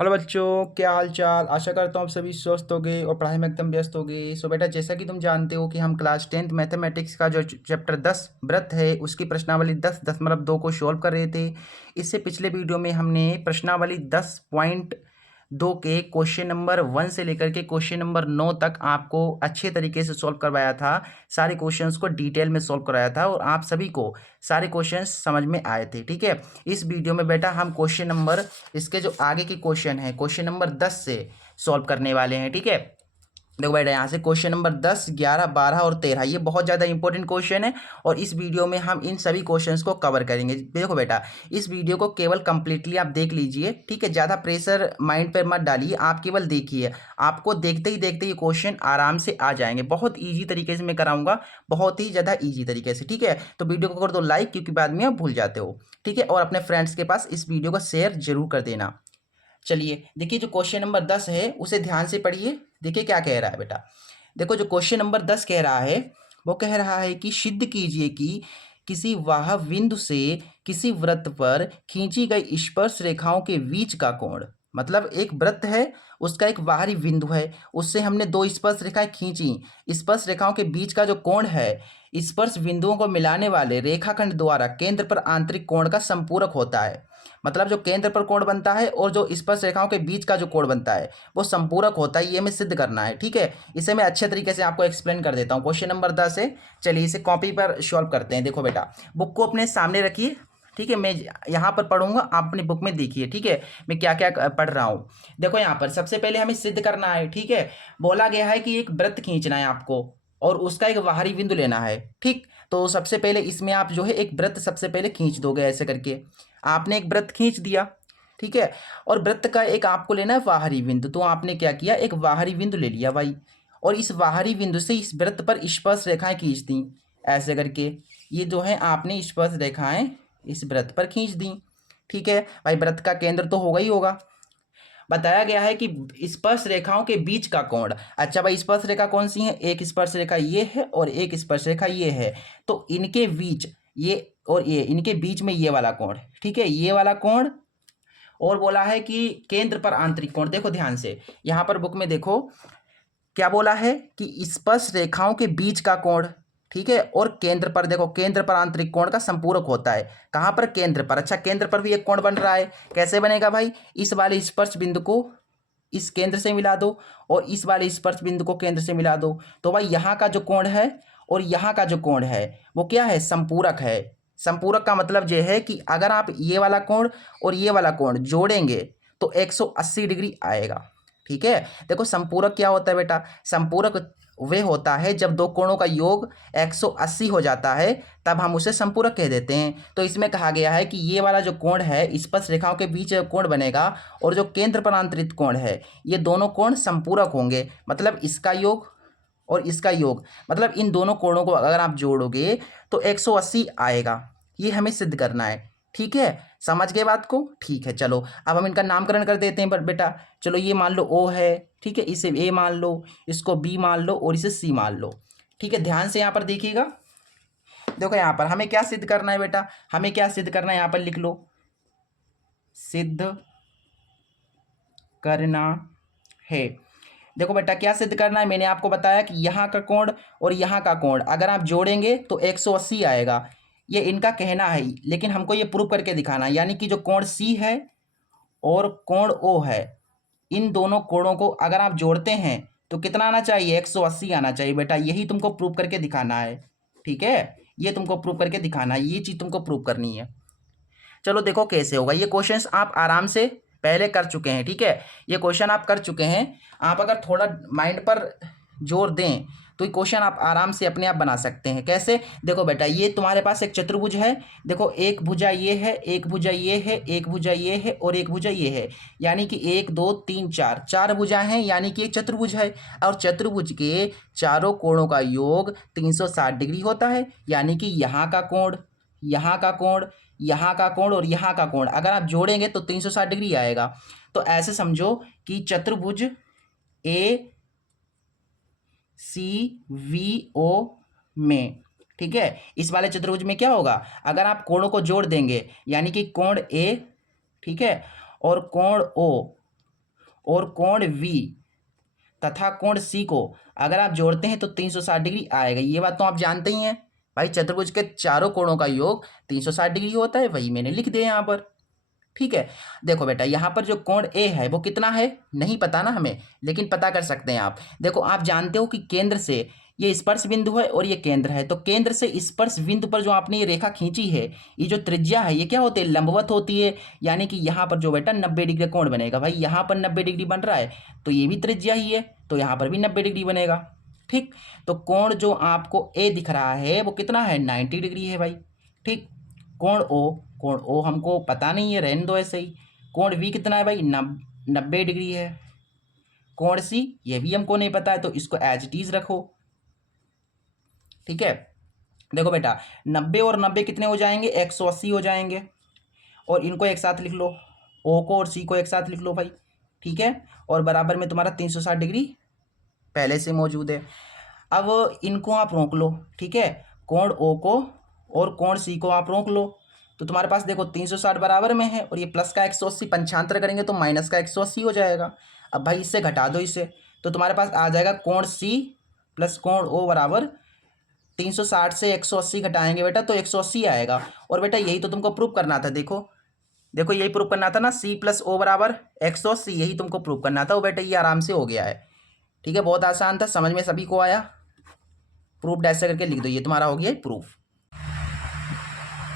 Hello बच्चों, क्या हाल चाल। आशा करता हूँ आप सभी स्वस्थ होंगे और पढ़ाई में एकदम व्यस्त होंगे। सो बेटा, जैसा कि तुम जानते हो कि हम क्लास 10th मैथमेटिक्स का जो चैप्टर 10 व्रत है उसकी प्रश्नावली 10.2 को सॉल्व कर रहे थे। इससे पिछले वीडियो में हमने प्रश्नावली 10.2 के क्वेश्चन नंबर 1 से लेकर के क्वेश्चन नंबर 9 तक आपको अच्छे तरीके से सॉल्व करवाया था। सारे क्वेश्चंस को डिटेल में सॉल्व कराया था और आप सभी को सारे क्वेश्चंस समझ में आए थे। ठीक है, इस वीडियो में बेटा हम क्वेश्चन नंबर, इसके जो आगे के क्वेश्चन है, क्वेश्चन नंबर 10 से सॉल्व करने वाले हैं। ठीक है, देखो बेटा, यहाँ से क्वेश्चन नंबर 10, 11, 12 और 13 ये बहुत ज़्यादा इंपॉर्टेंट क्वेश्चन है और इस वीडियो में हम इन सभी क्वेश्चंस को कवर करेंगे। देखो बेटा, इस वीडियो को केवल कंप्लीटली आप देख लीजिए। ठीक है, ज़्यादा प्रेशर माइंड पर मत डालिए, आप केवल देखिए। आपको देखते ही देखते ये क्वेश्चन आराम से आ जाएंगे। बहुत ईजी तरीके से मैं कराऊंगा, बहुत ही ज़्यादा ईजी तरीके से। ठीक है, तो वीडियो को कर दो लाइक, क्योंकि बाद में आप भूल जाते हो। ठीक है, और अपने फ्रेंड्स के पास इस वीडियो को शेयर जरूर कर देना। चलिए देखिए, जो क्वेश्चन नंबर 10 है उसे ध्यान से पढ़िए। देखिए क्या कह रहा है बेटा। देखो, जो क्वेश्चन नंबर 10 कह रहा है वो कह रहा है कि सिद्ध कीजिए कि किसी वाह बिंदु से किसी वृत्त पर खींची गई स्पर्श रेखाओं के बीच का कोण। मतलब एक वृत्त है, उसका एक बाहरी बिंदु है, उससे हमने दो स्पर्श रेखाएं खींची। स्पर्श रेखाओं के बीच का जो कोण है, स्पर्श बिंदुओं को मिलाने वाले रेखाखंड द्वारा केंद्र पर आंतरिक कोण का संपूरक होता है। मतलब जो केंद्र पर कोण बनता है और जो स्पर्श रेखाओं के बीच का जो कोण बनता है वो संपूरक होता है। ये हमें सिद्ध करना है। ठीक है, इसे मैं अच्छे तरीके से आपको एक्सप्लेन कर देता हूँ। क्वेश्चन नंबर 10 है, चलिए इसे कॉपी पर सॉल्व करते हैं। देखो बेटा, बुक को अपने सामने रखिए। ठीक है, मैं यहाँ पर पढ़ूंगा, आप अपनी बुक में देखिए। ठीक है, मैं क्या क्या पढ़ रहा हूँ। देखो यहाँ पर सबसे पहले हमें सिद्ध करना है। ठीक है, बोला गया है कि एक वृत्त खींचना है आपको और उसका एक बाहरी बिंदु लेना है। ठीक, तो सबसे पहले इसमें आप जो है एक वृत्त सबसे पहले खींच दोगे ऐसे करके। आपने एक वृत्त खींच दिया। ठीक है, और वृत्त का एक आपको लेना है बाहरी बिंदु, तो आपने क्या किया, एक बाहरी बिंदु ले लिया भाई। और इस बाहरी बिंदु से इस वृत्त पर स्पर्श रेखाएं खींच दी ऐसे करके। ये जो है आपने स्पर्श रेखाएं इस वृत्त पर खींच दी। ठीक है भाई, वृत्त का केंद्र तो होगा ही होगा। बताया गया है कि स्पर्श रेखाओं के बीच का कोण। अच्छा भाई, स्पर्श रेखा कौन सी है, एक स्पर्श रेखा ये है और एक स्पर्श रेखा ये है, तो इनके बीच ये और ये, इनके बीच में ये वाला कोण। ठीक है, ये वाला कोण। और बोला है कि केंद्र पर आंतरिक कोण। देखो ध्यान से, यहां पर बुक में देखो क्या बोला है कि स्पर्श रेखाओं के बीच का कोण। ठीक है, और केंद्र पर देखो, केंद्र पर आंतरिक कोण का संपूरक होता है। कहां पर, केंद्र पर। अच्छा, केंद्र पर भी एक कोण बन रहा है। कैसे बनेगा भाई, इस वाले स्पर्श बिंदु को इस केंद्र से मिला दो और इस वाले स्पर्श बिंदु को केंद्र से मिला दो, तो भाई यहाँ का जो कोण है और यहाँ का जो कोण है वो क्या है, संपूरक है। संपूरक का मतलब यह है कि अगर आप ये वाला कोण और ये वाला कोण जोड़ेंगे तो 180 डिग्री आएगा। ठीक है, देखो संपूरक क्या होता है बेटा, संपूरक वे होता है जब दो कोणों का योग 180 हो जाता है, तब हम उसे संपूरक कह देते हैं। तो इसमें कहा गया है कि ये वाला जो कोण है, स्पर्श रेखाओं के बीच कोण बनेगा और जो केंद्र पर आंतरिक कोण है, ये दोनों कोण संपूरक होंगे। मतलब इसका योग और इसका योग, मतलब इन दोनों कोणों को अगर आप जोड़ोगे तो 180 आएगा। ये हमें सिद्ध करना है। ठीक है, समझ गए बात को। ठीक है, चलो अब हम इनका नामकरण कर देते हैं बेटा। चलो ये मान लो ओ है। ठीक है, इसे ए मान लो, इसको बी मान लो और इसे सी मान लो। ठीक है, ध्यान से यहाँ पर देखिएगा। देखो यहाँ पर हमें क्या सिद्ध करना है बेटा, हमें क्या सिद्ध करना है, यहाँ पर लिख लो, सिद्ध करना है। देखो बेटा, क्या सिद्ध करना है, मैंने आपको बताया कि यहाँ का कोण और यहाँ का कोण अगर आप जोड़ेंगे तो 180 आएगा। ये इनका कहना है, लेकिन हमको ये प्रूव करके दिखाना है। यानी कि जो कोण सी है और कोण ओ है, इन दोनों कोणों को अगर आप जोड़ते हैं तो कितना आना चाहिए, 180 आना चाहिए बेटा। यही तुमको प्रूव करके दिखाना है। ठीक है, ये तुमको प्रूव करके दिखाना है, ये चीज़ तुमको प्रूव करनी है। चलो देखो कैसे होगा। ये क्वेश्चंस आप आराम से पहले कर चुके हैं। ठीक है, ये क्वेश्चन आप कर चुके हैं। आप अगर थोड़ा माइंड पर जोर दें तो ये क्वेश्चन आप आराम से अपने आप बना सकते हैं। कैसे, देखो बेटा, ये तुम्हारे पास एक चतुर्भुज है। देखो, एक भुजा ये है, एक भुजा ये है, एक भुजा ये है और एक भुजा ये है। यानी कि 1 2 3 4, चार भुजा हैं, यानी कि एक चतुर्भुज है। और चतुर्भुज के चारों कोणों का योग 360 डिग्री होता है। यानी कि यहाँ का कोण, यहाँ का कोण, यहाँ का कोण और यहाँ का कोण अगर आप जोड़ेंगे तो 360 डिग्री आएगा। तो ऐसे समझो कि चतुर्भुज ए सी वी ओ में, ठीक है, इस वाले चतुर्भुज में क्या होगा, अगर आप कोणों को जोड़ देंगे, यानी कि कोण ए, ठीक है, और कोण ओ, और कोण वी तथा कोण सी को अगर आप जोड़ते हैं तो 360 डिग्री आएगा। ये बात तो आप जानते ही हैं भाई, चतुर्भुज के चारों कोणों का योग 360 डिग्री होता है, वही मैंने लिख दिया यहाँ पर। ठीक है, देखो बेटा यहाँ पर जो कोण ए है वो कितना है नहीं पता ना हमें, लेकिन पता कर सकते हैं आप। देखो आप जानते हो कि केंद्र से ये स्पर्श बिंदु है और ये केंद्र है, तो केंद्र से स्पर्श बिंदु पर जो आपने ये रेखा खींची है, ये जो त्रिज्या है ये क्या होती है, लंबवत होती है। यानी कि यहाँ पर जो बेटा 90 डिग्री कोण बनेगा। भाई यहाँ पर 90 डिग्री बन रहा है तो ये भी त्रिज्या ही है, तो यहाँ पर भी 90 डिग्री बनेगा। ठीक, तो कोण जो आपको ए दिख रहा है वो कितना है, 90 डिग्री है भाई। ठीक, कोण ओ हमको पता नहीं है, रहने दो ऐसे ही। कोण वी कितना है भाई, 90 डिग्री है। कोण सी ये भी हमको नहीं पता है, तो इसको एज इट इज रखो। ठीक है, देखो बेटा 90 और 90 कितने हो जाएंगे, 180 हो जाएंगे। और इनको एक साथ लिख लो, ओ को और सी को एक साथ लिख लो भाई। ठीक है, और बराबर में तुम्हारा 360 डिग्री पहले से मौजूद है। अब इनको आप रोक लो। ठीक है, कोण ओ को और कोण सी को आप रोक लो, तो तुम्हारे पास देखो 360 बराबर में है और ये प्लस का 180 पंचांतर करेंगे तो माइनस का 180 हो जाएगा। अब भाई इससे घटा दो इसे, तो तुम्हारे पास आ जाएगा कोण सी प्लस कोण ओ बराबर 360 से 180 घटाएंगे बेटा तो 180 आएगा। और बेटा यही तो तुमको प्रूव करना था। देखो देखो यही प्रूव करना था ना, सी प्लस ओ बराबर 180, यही तुमको प्रूव करना था। वो बेटा ये आराम से हो गया है। ठीक है, बहुत आसान था, समझ में सभी को आया। प्रूफ ऐसे करके लिख दो, ये तुम्हारा हो गया प्रूफ।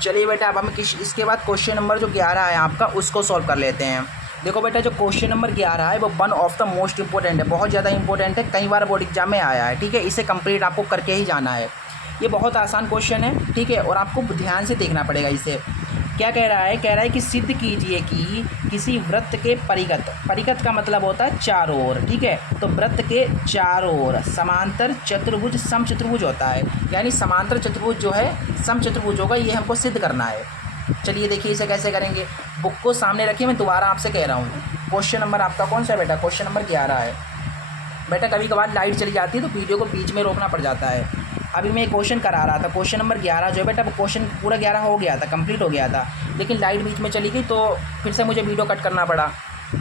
चलिए बेटा अब हम इसके बाद क्वेश्चन नंबर जो 11 है आपका उसको सॉल्व कर लेते हैं। देखो बेटा जो क्वेश्चन नंबर 11 है वो one of the most important है, बहुत ज़्यादा इंपॉर्टेंट है, कई बार बोर्ड एग्जाम में आया है। ठीक है, इसे कंप्लीट आपको करके ही जाना है। ये बहुत आसान क्वेश्चन है। ठीक है, और आपको ध्यान से देखना पड़ेगा इसे। क्या कह रहा है, कह रहा है कि सिद्ध कीजिए कि किसी वृत्त के परिगत, परिगत का मतलब होता है चारों ओर। ठीक है, तो वृत्त के चारों ओर समांतर चतुर्भुज समचतुर्भुज होता है। यानी समांतर चतुर्भुज जो है समचतुर्भुज होगा, ये हमको सिद्ध करना है। चलिए देखिए इसे कैसे करेंगे। बुक को सामने रखिए, मैं दोबारा आपसे कह रहा हूँ। क्वेश्चन नंबर आपका कौन सा है बेटा, क्वेश्चन नंबर 11 है। बेटा कभी कभार लाइट चली जाती है तो वीडियो को बीच में रोकना पड़ जाता है। अभी मैं क्वेश्चन करा रहा था, क्वेश्चन नंबर 11 जो है बेटा वो क्वेश्चन पूरा 11 हो गया था, कंप्लीट हो गया था, लेकिन लाइट बीच में चली गई तो फिर से मुझे वीडियो कट करना पड़ा।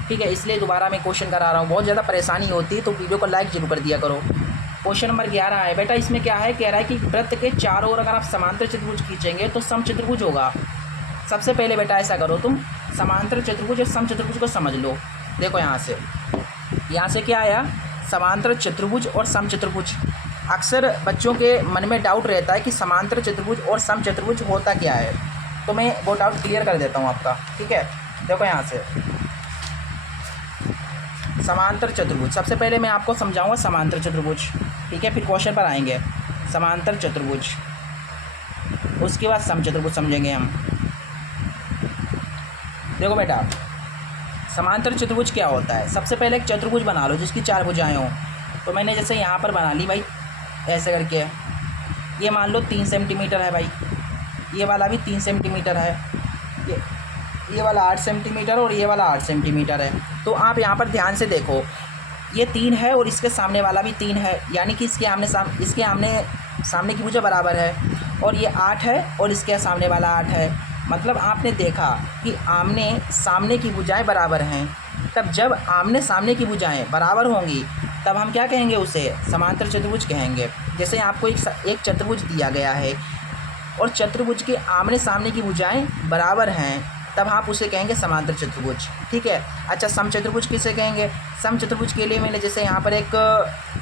ठीक है, इसलिए दोबारा मैं क्वेश्चन करा रहा हूँ। बहुत ज़्यादा परेशानी होती है तो वीडियो को लाइक जरूर कर दिया करो। क्वेश्चन नंबर 11 है बेटा, इसमें क्या है, कह रहा है कि वृत्त के चारों ओर अगर आप समांतर चतुर्भुज खींचेंगे तो समचतुर्भुज होगा। सबसे पहले बेटा ऐसा करो, तुम समांतर चतुर्भुज और समचतुर्भुज को समझ लो। देखो यहाँ से क्या आया, समांतर चतुर्भुज और समचतुर्भुज। अक्सर बच्चों के मन में डाउट रहता है कि समांतर चतुर्भुज और समचतुर्भुज होता क्या है, तो मैं वो डाउट क्लियर कर देता हूँ आपका। ठीक है, देखो यहाँ से समांतर चतुर्भुज, सबसे पहले मैं आपको समझाऊंगा समांतर चतुर्भुज। ठीक है, फिर क्वेश्चन पर आएंगे। समांतर चतुर्भुज, उसके बाद समचतुर्भुज समझेंगे हम। देखो बेटा समांतर चतुर्भुज क्या होता है, सबसे पहले एक चतुर्भुज बना लो जिसकी 4 भुजाएं हों। तो मैंने जैसे यहाँ पर बना ली भाई ऐसे करके, ये मान लो 3 सेंटीमीटर है भाई, ये वाला भी 3 सेंटीमीटर है, ये वाला 8 सेंटीमीटर और ये वाला 8 सेंटीमीटर है। तो आप यहाँ पर ध्यान से देखो, ये 3 है और इसके सामने वाला भी 3 है, यानी कि इसके आमने सामने की भुजा बराबर है। और ये 8 है और इसके सामने वाला 8 है। मतलब आपने देखा कि आमने सामने की भुजाएं बराबर हैं। तब जब आमने सामने की भुजाएं बराबर होंगी तब हम क्या कहेंगे, उसे समांतर चतुर्भुज कहेंगे। जैसे आपको एक चतुर्भुज दिया गया है और चतुर्भुज के आमने सामने की भुजाएं बराबर हैं, तब आप उसे कहेंगे समांतर चतुर्भुज। ठीक है, अच्छा समचतुर्भुज किसे कहेंगे, समचतुर्भुज के लिए मैंने जैसे यहाँ पर एक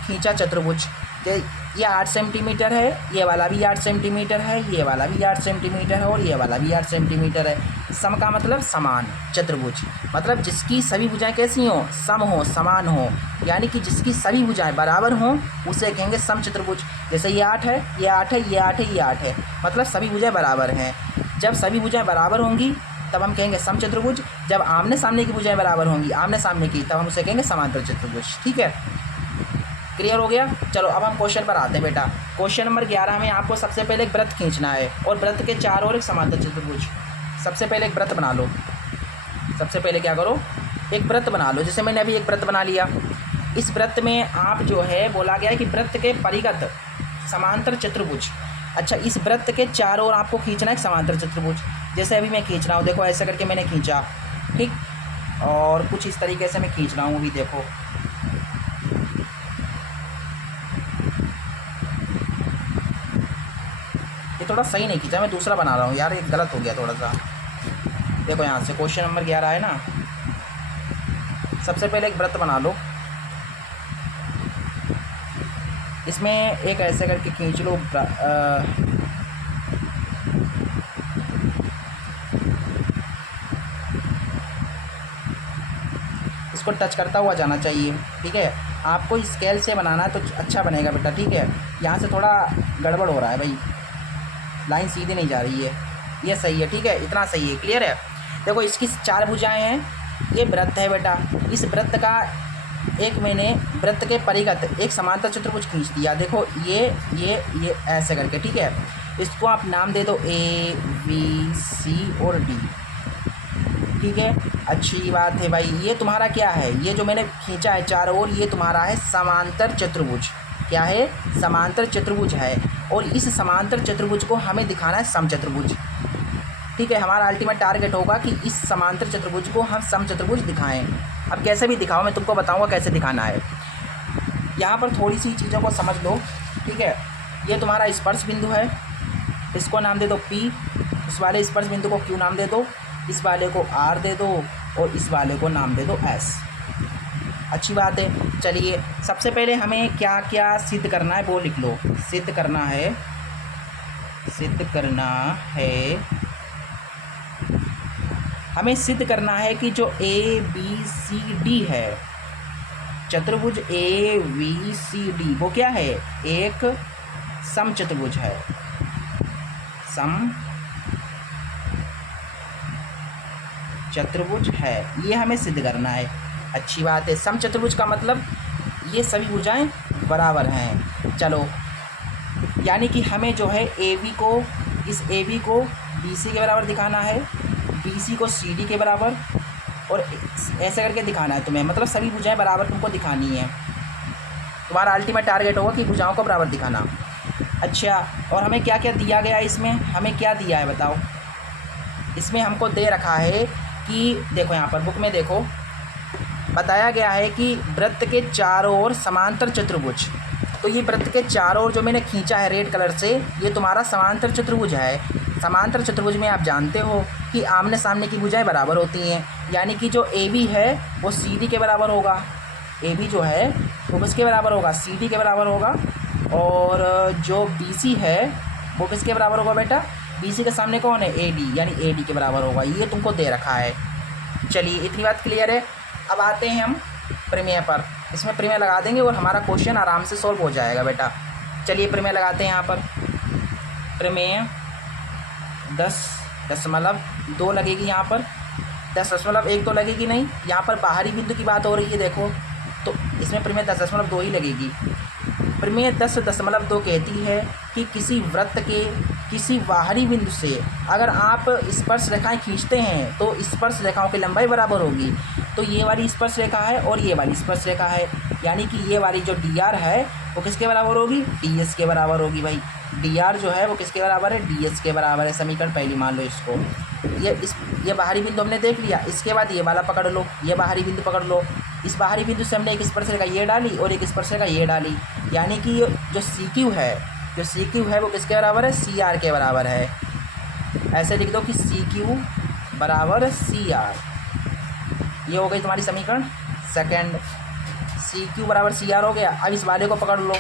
खींचा चतुर्भुज, ये 8 सेंटीमीटर है, ये वाला भी 8 सेंटीमीटर है, ये वाला भी 8 सेंटीमीटर है और ये वाला भी 8 सेंटीमीटर है। सम का मतलब समान, चतुर्भुज मतलब जिसकी सभी भुजाएं कैसी हों, सम हो, समान हो, यानी कि जिसकी सभी भुजाएं बराबर हों उसे कहेंगे समचतुर्भुज। जैसे ये 8 है, ये 8 है, ये 8 है, ये 8 है, मतलब सभी भुजाएं बराबर हैं। जब सभी भुजाएं बराबर होंगी तब हम कहेंगे समचतुर्भुज। जब आमने सामने की भुजाएं बराबर होंगी, आमने सामने की, तब हम उसे कहेंगे समांतर चतुर्भुज। ठीक है, क्लियर हो गया। चलो अब हम क्वेश्चन पर आते हैं बेटा। क्वेश्चन नंबर 11 में आपको सबसे पहले एक वृत्त खींचना है और वृत्त के चारों ओर एक समांतर चतुर्भुज। सबसे पहले एक वृत्त बना लो, सबसे पहले क्या करो, एक वृत्त बना लो। जैसे मैंने अभी एक वृत्त बना लिया, इस वृत्त में आप जो है बोला गया है कि वृत्त के परिगत समांतर चतुर्भुज। अच्छा, इस वृत्त के चारों ओर आपको खींचना है समांतर चतुर्भुज। जैसे अभी मैं खींच रहा हूँ, देखो ऐसा करके मैंने खींचा। ठीक, और कुछ इस तरीके से मैं खींच रहा हूँ, अभी देखो। ये थोड़ा सही नहीं खींचा, मैं दूसरा बना रहा हूँ यार, ये गलत हो गया थोड़ा सा। देखो यहाँ से क्वेश्चन नंबर 11 है ना, सबसे पहले एक वृत्त बना लो, इसमें एक ऐसे करके खींच लो, इसको टच करता हुआ जाना चाहिए, ठीक है। आपको स्केल से बनाना है तो अच्छा बनेगा बेटा, ठीक है। यहाँ से थोड़ा गड़बड़ हो रहा है भाई, लाइन सीधी नहीं जा रही है, ये सही है, ठीक है, इतना सही है, क्लियर है। देखो इसकी 4 भुजाएं हैं, ये वृत्त है बेटा। इस वृत्त का एक मैंने वृत्त के परिगत एक समांतर चतुर्भुज खींच दिया, देखो ये ऐसे करके, ठीक है। इसको आप नाम दे दो ए बी सी और डी, ठीक है। अच्छी बात है भाई। ये तुम्हारा क्या है, ये जो मैंने खींचा है चारों ओर, ये तुम्हारा है समांतर चतुर्भुज। क्या है, समांतर चतुर्भुज है। और इस समांतर चतुर्भुज को हमें दिखाना है समचतुर्भुज, ठीक है। हमारा अल्टीमेट टारगेट होगा कि इस समांतर चतुर्भुज को हम समचतुर्भुज दिखाएं। अब कैसे भी दिखाओ, मैं तुमको बताऊंगा कैसे दिखाना है। यहाँ पर थोड़ी सी चीज़ों को समझ लो, ठीक है। ये तुम्हारा स्पर्श बिंदु है, इसको नाम दे दो P, इस वाले स्पर्श बिंदु को Q नाम दे दो, इस वाले को R दे दो और इस वाले को नाम दे दो S। अच्छी बात है। चलिए सबसे पहले हमें क्या क्या सिद्ध करना है वो लिख लो। सिद्ध करना है हमें सिद्ध करना है कि जो ABCD है, चतुर्भुज ABCD वो क्या है, एक समचतुर्भुज है। समचतुर्भुज है, ये हमें सिद्ध करना है। अच्छी बात है। समचतुर्भुज का मतलब ये सभी भुजाएं बराबर हैं। चलो, यानी कि हमें जो है AB को, इस AB को BC के बराबर दिखाना है, BC को CD के बराबर, और ऐसे करके दिखाना है तुम्हें। मतलब सभी भुजाएं बराबर तुमको दिखानी है। तुम्हारा अल्टीमेट टारगेट होगा कि भुजाओं को बराबर दिखाना। अच्छा, और हमें क्या क्या दिया गया है इसमें, हमें क्या दिया है बताओ। इसमें हमको दे रखा है कि देखो यहाँ पर बुक में देखो, बताया गया है कि वृत्त के चारों ओर समांतर चतुर्भुज। तो ये वृत्त के चारों ओर जो मैंने खींचा है रेड कलर से, ये तुम्हारा समांतर चतुर्भुज है। समांतर चतुर्भुज में आप जानते हो कि आमने सामने की भुजाएं बराबर होती हैं, यानी कि जो AB है वो CD के बराबर होगा, AB जो है वो किसके बराबर होगा, CD के बराबर होगा। और जो BC है वो किसके बराबर होगा बेटा, BC के सामने कौन है, AD, यानी AD के बराबर होगा। ये तुमको दे रखा है। चलिए इतनी बात क्लियर है। अब आते हैं हम प्रमेय पर। इसमें प्रमेय लगा देंगे और हमारा क्वेश्चन आराम से सॉल्व हो जाएगा बेटा। चलिए प्रमेय लगाते हैं यहाँ पर। प्रमेय 10.2 लगेगी यहाँ पर, 10.1 तो लगेगी नहीं। यहाँ पर बाहरी बिंदु की बात हो रही है देखो, तो इसमें प्रमेय 10.2 ही लगेगी। प्रमेय 10.2 कहती है कि किसी वृत्त के किसी बाहरी बिंदु से अगर आप स्पर्श रेखाएं खींचते हैं तो स्पर्श रेखाओं की लंबाई बराबर होगी। तो ये वाली स्पर्श रेखा है और ये वाली स्पर्श रेखा है, यानी कि ये वाली जो DR है वो किसके बराबर होगी, DS के बराबर होगी भाई। DR जो है वो किसके बराबर है, DS के बराबर है। समीकरण पहली मान लो इसको। ये बाहरी बिंदु हमने देख लिया। इसके बाद ये वाला पकड़ लो, ये बाहरी बिंदु पकड़ लो। इस बाहरी बिंदु से हमने एक स्पर्श रेखा ये डाली और एक स्पर्श रेखा ये डाली, यानी कि जो CQ है वो किसके बराबर है, CR के बराबर है। ऐसे लिख दो कि CQ बराबर CR। ये हो गई तुम्हारी समीकरण सेकंड। CQ बराबर CR हो गया। अब इस वाले को पकड़ लो,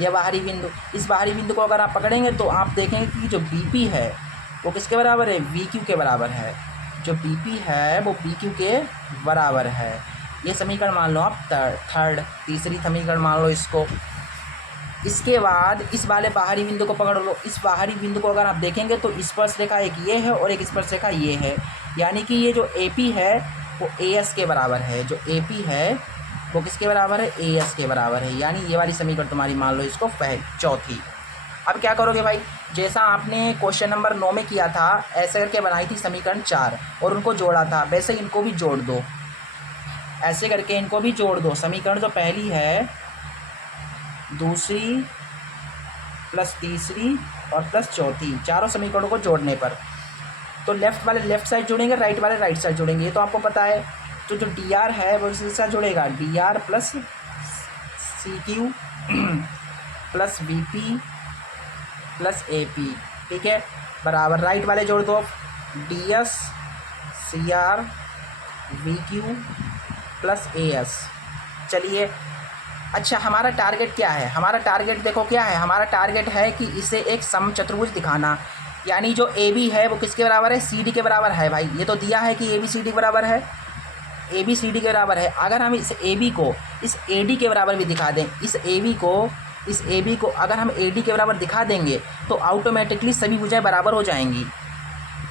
यह बाहरी बिंदु। इस बाहरी बिंदु को अगर आप पकड़ेंगे तो आप देखेंगे कि जो BP है वो किसके बराबर है, VQ के बराबर है। जो BP है वो BQ के बराबर है। ये समीकरण मान लो आप थर्ड, तीसरी समीकरण मान लो इसको। इसके बाद इस वाले बाहरी बिंदु को पकड़ लो। इस बाहरी बिंदु को अगर आप देखेंगे तो स्पर्श रेखा एक ये है और एक स्पर्श रेखा ये है, यानी कि ये जो AP है वो AS के बराबर है। जो AP है वो किसके बराबर है, AS के बराबर है। यानी ये वाली समीकरण तुम्हारी मान लो इसको चौथी। अब क्या करोगे भाई, जैसा आपने क्वेश्चन नंबर 9 में किया था ऐसे करके बनाई थी समीकरण 4 और उनको जोड़ा था, वैसे इनको भी जोड़ दो। ऐसे करके इनको भी जोड़ दो। समीकरण जो पहली है, दूसरी प्लस तीसरी और प्लस चौथी, चारों समीकरणों को जोड़ने पर तो लेफ़्ट वाले लेफ़्ट साइड जोड़ेंगे, राइट वाले राइट साइड जोड़ेंगे। ये तो आपको पता है। तो जो डी आर है वो इसके साथ जुड़ेगा, D R plus C Q plus V P plus A P, ठीक है, बराबर राइट वाले जोड़ दो, D S C R V Q plus A S. चलिए, अच्छा हमारा टारगेट क्या है? हमारा टारगेट देखो क्या है, हमारा टारगेट है कि इसे एक समचतुर्भुज दिखाना, यानी जो ए बी है वो किसके बराबर है? सी डी के बराबर है। भाई ये तो दिया है कि ए बी सी डी के बराबर है, ए बी सी डी के बराबर है। अगर हम इस ए बी को इस ए डी के बराबर भी दिखा दें, इस ए बी को अगर हम ए डी के बराबर दिखा देंगे तो ऑटोमेटिकली सभी भुजाएं बराबर हो जाएंगी।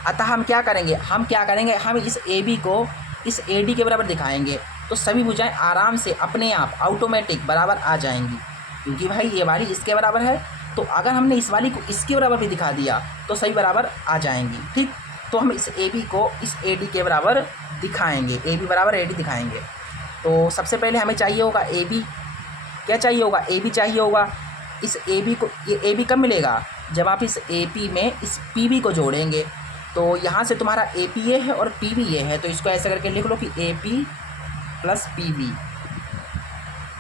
अतः हम क्या करेंगे, हम इस ए बी को इस ए डी के बराबर दिखाएंगे तो सभी भुजाएं आराम से अपने आप ऑटोमेटिक बराबर आ जाएंगी, क्योंकि भाई ये वाली इसके बराबर है, तो अगर हमने इस वाली को इसके बराबर भी दिखा दिया तो सही बराबर आ जाएंगी। ठीक, तो हम इस ए बी को इस ए डी के बराबर दिखाएंगे, ए बी बराबर ए डी दिखाएंगे। तो सबसे पहले हमें चाहिए होगा ए बी, क्या चाहिए होगा? ए बी चाहिए होगा। इस ए बी को, ये ए बी कब मिलेगा? जब आप इस ए पी में इस पी बी को जोड़ेंगे। तो यहाँ से तुम्हारा ए पी ए है और पी बी ए है, तो इसको ऐसे करके लिख लो कि A P plus P B,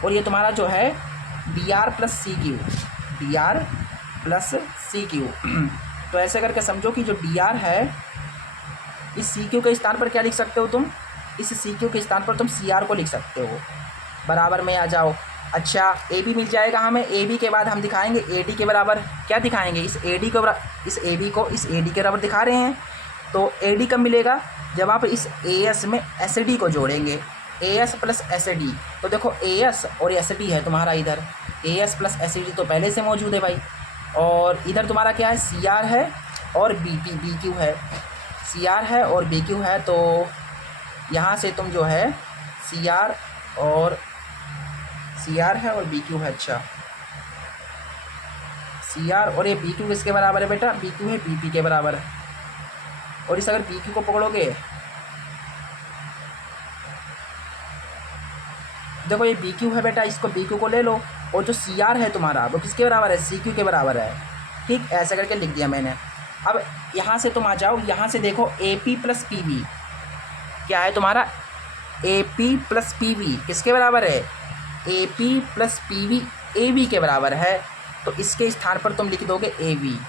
और ये तुम्हारा जो है D R plus C Q, D R plus C Q. तो ऐसे करके समझो कि जो डी आर है, इस सी क्यू के स्थान पर क्या लिख सकते हो तुम? इस सी क्यू के स्थान पर तुम सी आर को लिख सकते हो। बराबर में आ जाओ। अच्छा, ए बी मिल जाएगा हमें। ए बी के बाद हम दिखाएंगे ए डी के बराबर। क्या दिखाएंगे? इस ए डी को, इस ए बी को इस ए डी के बराबर दिखा रहे हैं। तो ए डी कब मिलेगा? जब आप इस ए एस में एस डी को जोड़ेंगे, ए एस प्लस एस डी। तो देखो ए एस और एस डी है तुम्हारा इधर, ए एस प्लस एस डी तो पहले से मौजूद है भाई, और इधर तुम्हारा क्या है? सी आर है और बी पी बी क्यू है, सी आर है और बी क्यू है। तो यहाँ से तुम जो है सी आर है और बी क्यू है। अच्छा, सी आर और ये बी क्यू किसके बराबर है बेटा? बी क्यू है बी पी के बराबर। और इस अगर बी क्यू को पकड़ोगे, देखो ये बी क्यू है बेटा, इसको बी क्यू को ले लो, और जो सी आर है तुम्हारा वो किसके बराबर है? सी क्यू के बराबर है। ठीक, ऐसे करके लिख दिया मैंने। अब यहाँ से तुम आ जाओ, यहाँ से देखो A P plus P B क्या है तुम्हारा? A P plus P B किसके बराबर है? A P plus P B A B के बराबर है। तो इसके स्थान पर तुम लिख दोगे A B.